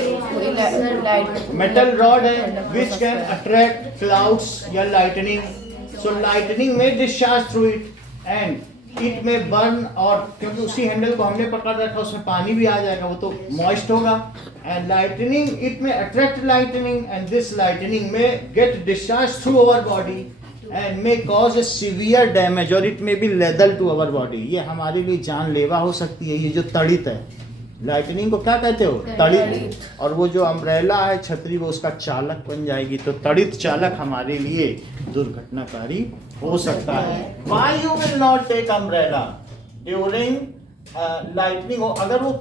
लाइट मेटल रॉड है which can attract clouds या lightning. So lightning may discharge through it and it may burn. और क्योंकि उसी हैंडल को हमने पकड़ रखा उसमें पानी भी आ जाएगा, वो तो मॉइस्ट होगा. And lightning, it may attract lightning and this lightning may get discharged through our body and may cause a severe damage or it may be lethal to our body. ये हमारे लिए जानलेवा हो सकती है. ये जो तड़ित है, लाइटनिंग को क्या कहते हो? तड़ित. और वो जो अम्ब्रेला है, छतरी, वो उसका चालक बन जाएगी. तो तड़ित चालक हमारे लिए दुर्घटनाकारी हो सकता है. Why you will not take umbrella during lightning? अगर वो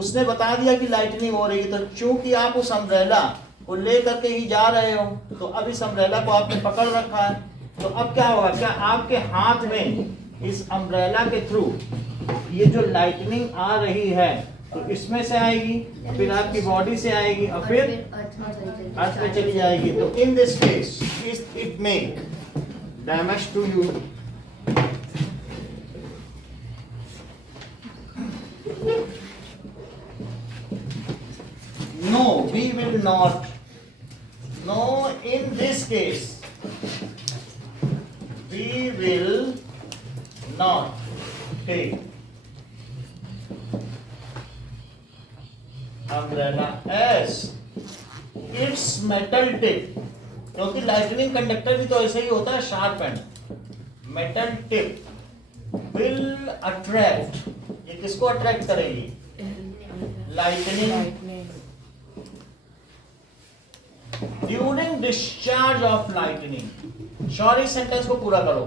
उसने बता दिया कि लाइटनिंग हो रही है तो चूंकि आप उस अम्ब्रेला को ले करके ही जा रहे हो तो अब इस अम्ब्रेला को आपने पकड़ रखा है. तो अब क्या होगा, क्या आपके हाथ में इस अम्ब्रेला के थ्रू ये जो लाइटनिंग आ रही है तो इसमें से आएगी, फिर आपकी बॉडी से आएगी और फिर अर्थ में चली जाएगी. तो in this case it may damage to you. No, we will not. No, in this case we will not take umbrella as its metal tip. क्योंकि लाइटनिंग कंडक्टर भी तो ऐसे ही होता है, sharp and. Metal tip will attract. ये किसको attract करेगी? Lightning. During discharge of lightning. Sorry, sentence को पूरा करो.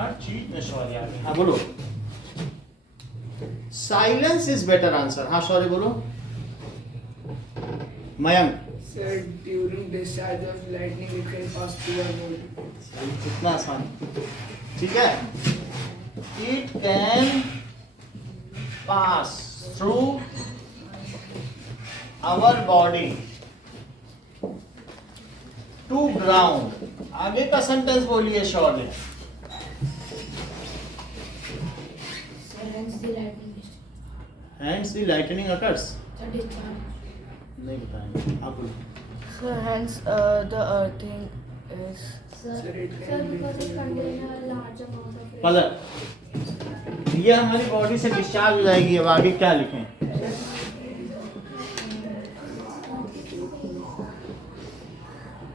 हर चीज में सॉरी आ गई। हाँ बोलो। Silence is better answer. हाँ सॉरी बोलो Mayank. Sir, during discharge of lightning, it can pass through our body. कितना आसान, ठीक है। It can pass through our body to ground. आगे का सेंटेंस बोलिए shortly. Hence the lightning occurs. नहीं बताएंगे, आप बोलो। So hence the earthing is. Sir, because it contains a large amount of rain. पलट, ये हमारी बॉडी से डिस्चार्ज हो जाएगी। अब आगे क्या लिखें?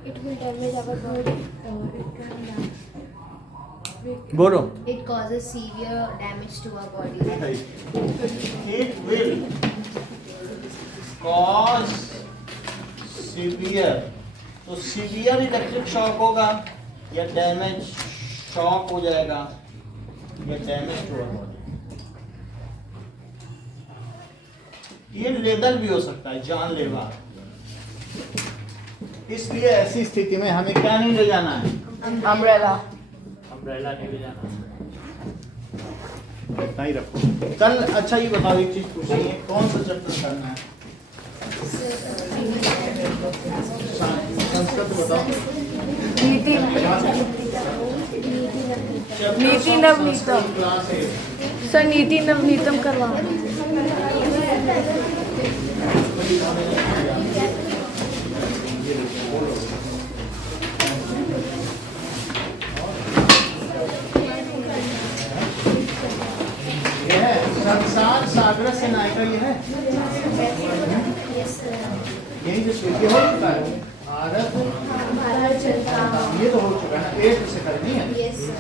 It will damage our body. It can बोलो। It causes severe damage to our body. It will cause severe, तो सीवियर इलेक्ट्रिक शॉक होगा या डैमेज शॉक हो जाएगा या डैमेज टू बॉडी। ये लेदल भी हो सकता है, जानलेवा। इसलिए ऐसी स्थिति में हमें क्या नहीं ले जाना है? Umbrella. अम्ब्रेला नहीं ले जाना, इतना ही रखो। कल अच्छा ये बताओ, एक चीज पूछनी है, कौन सा चैप्टर करना है? संस्कृत बताओ। नीति नवनीतम। सर नीति नवनीतम करवा। ये है संसार सागर से नायका, ये है यही जो स्वीकृत हो चुका है। भारत चलता ये तो हो चुका है ना, 8 से करनी है। Yes, sir.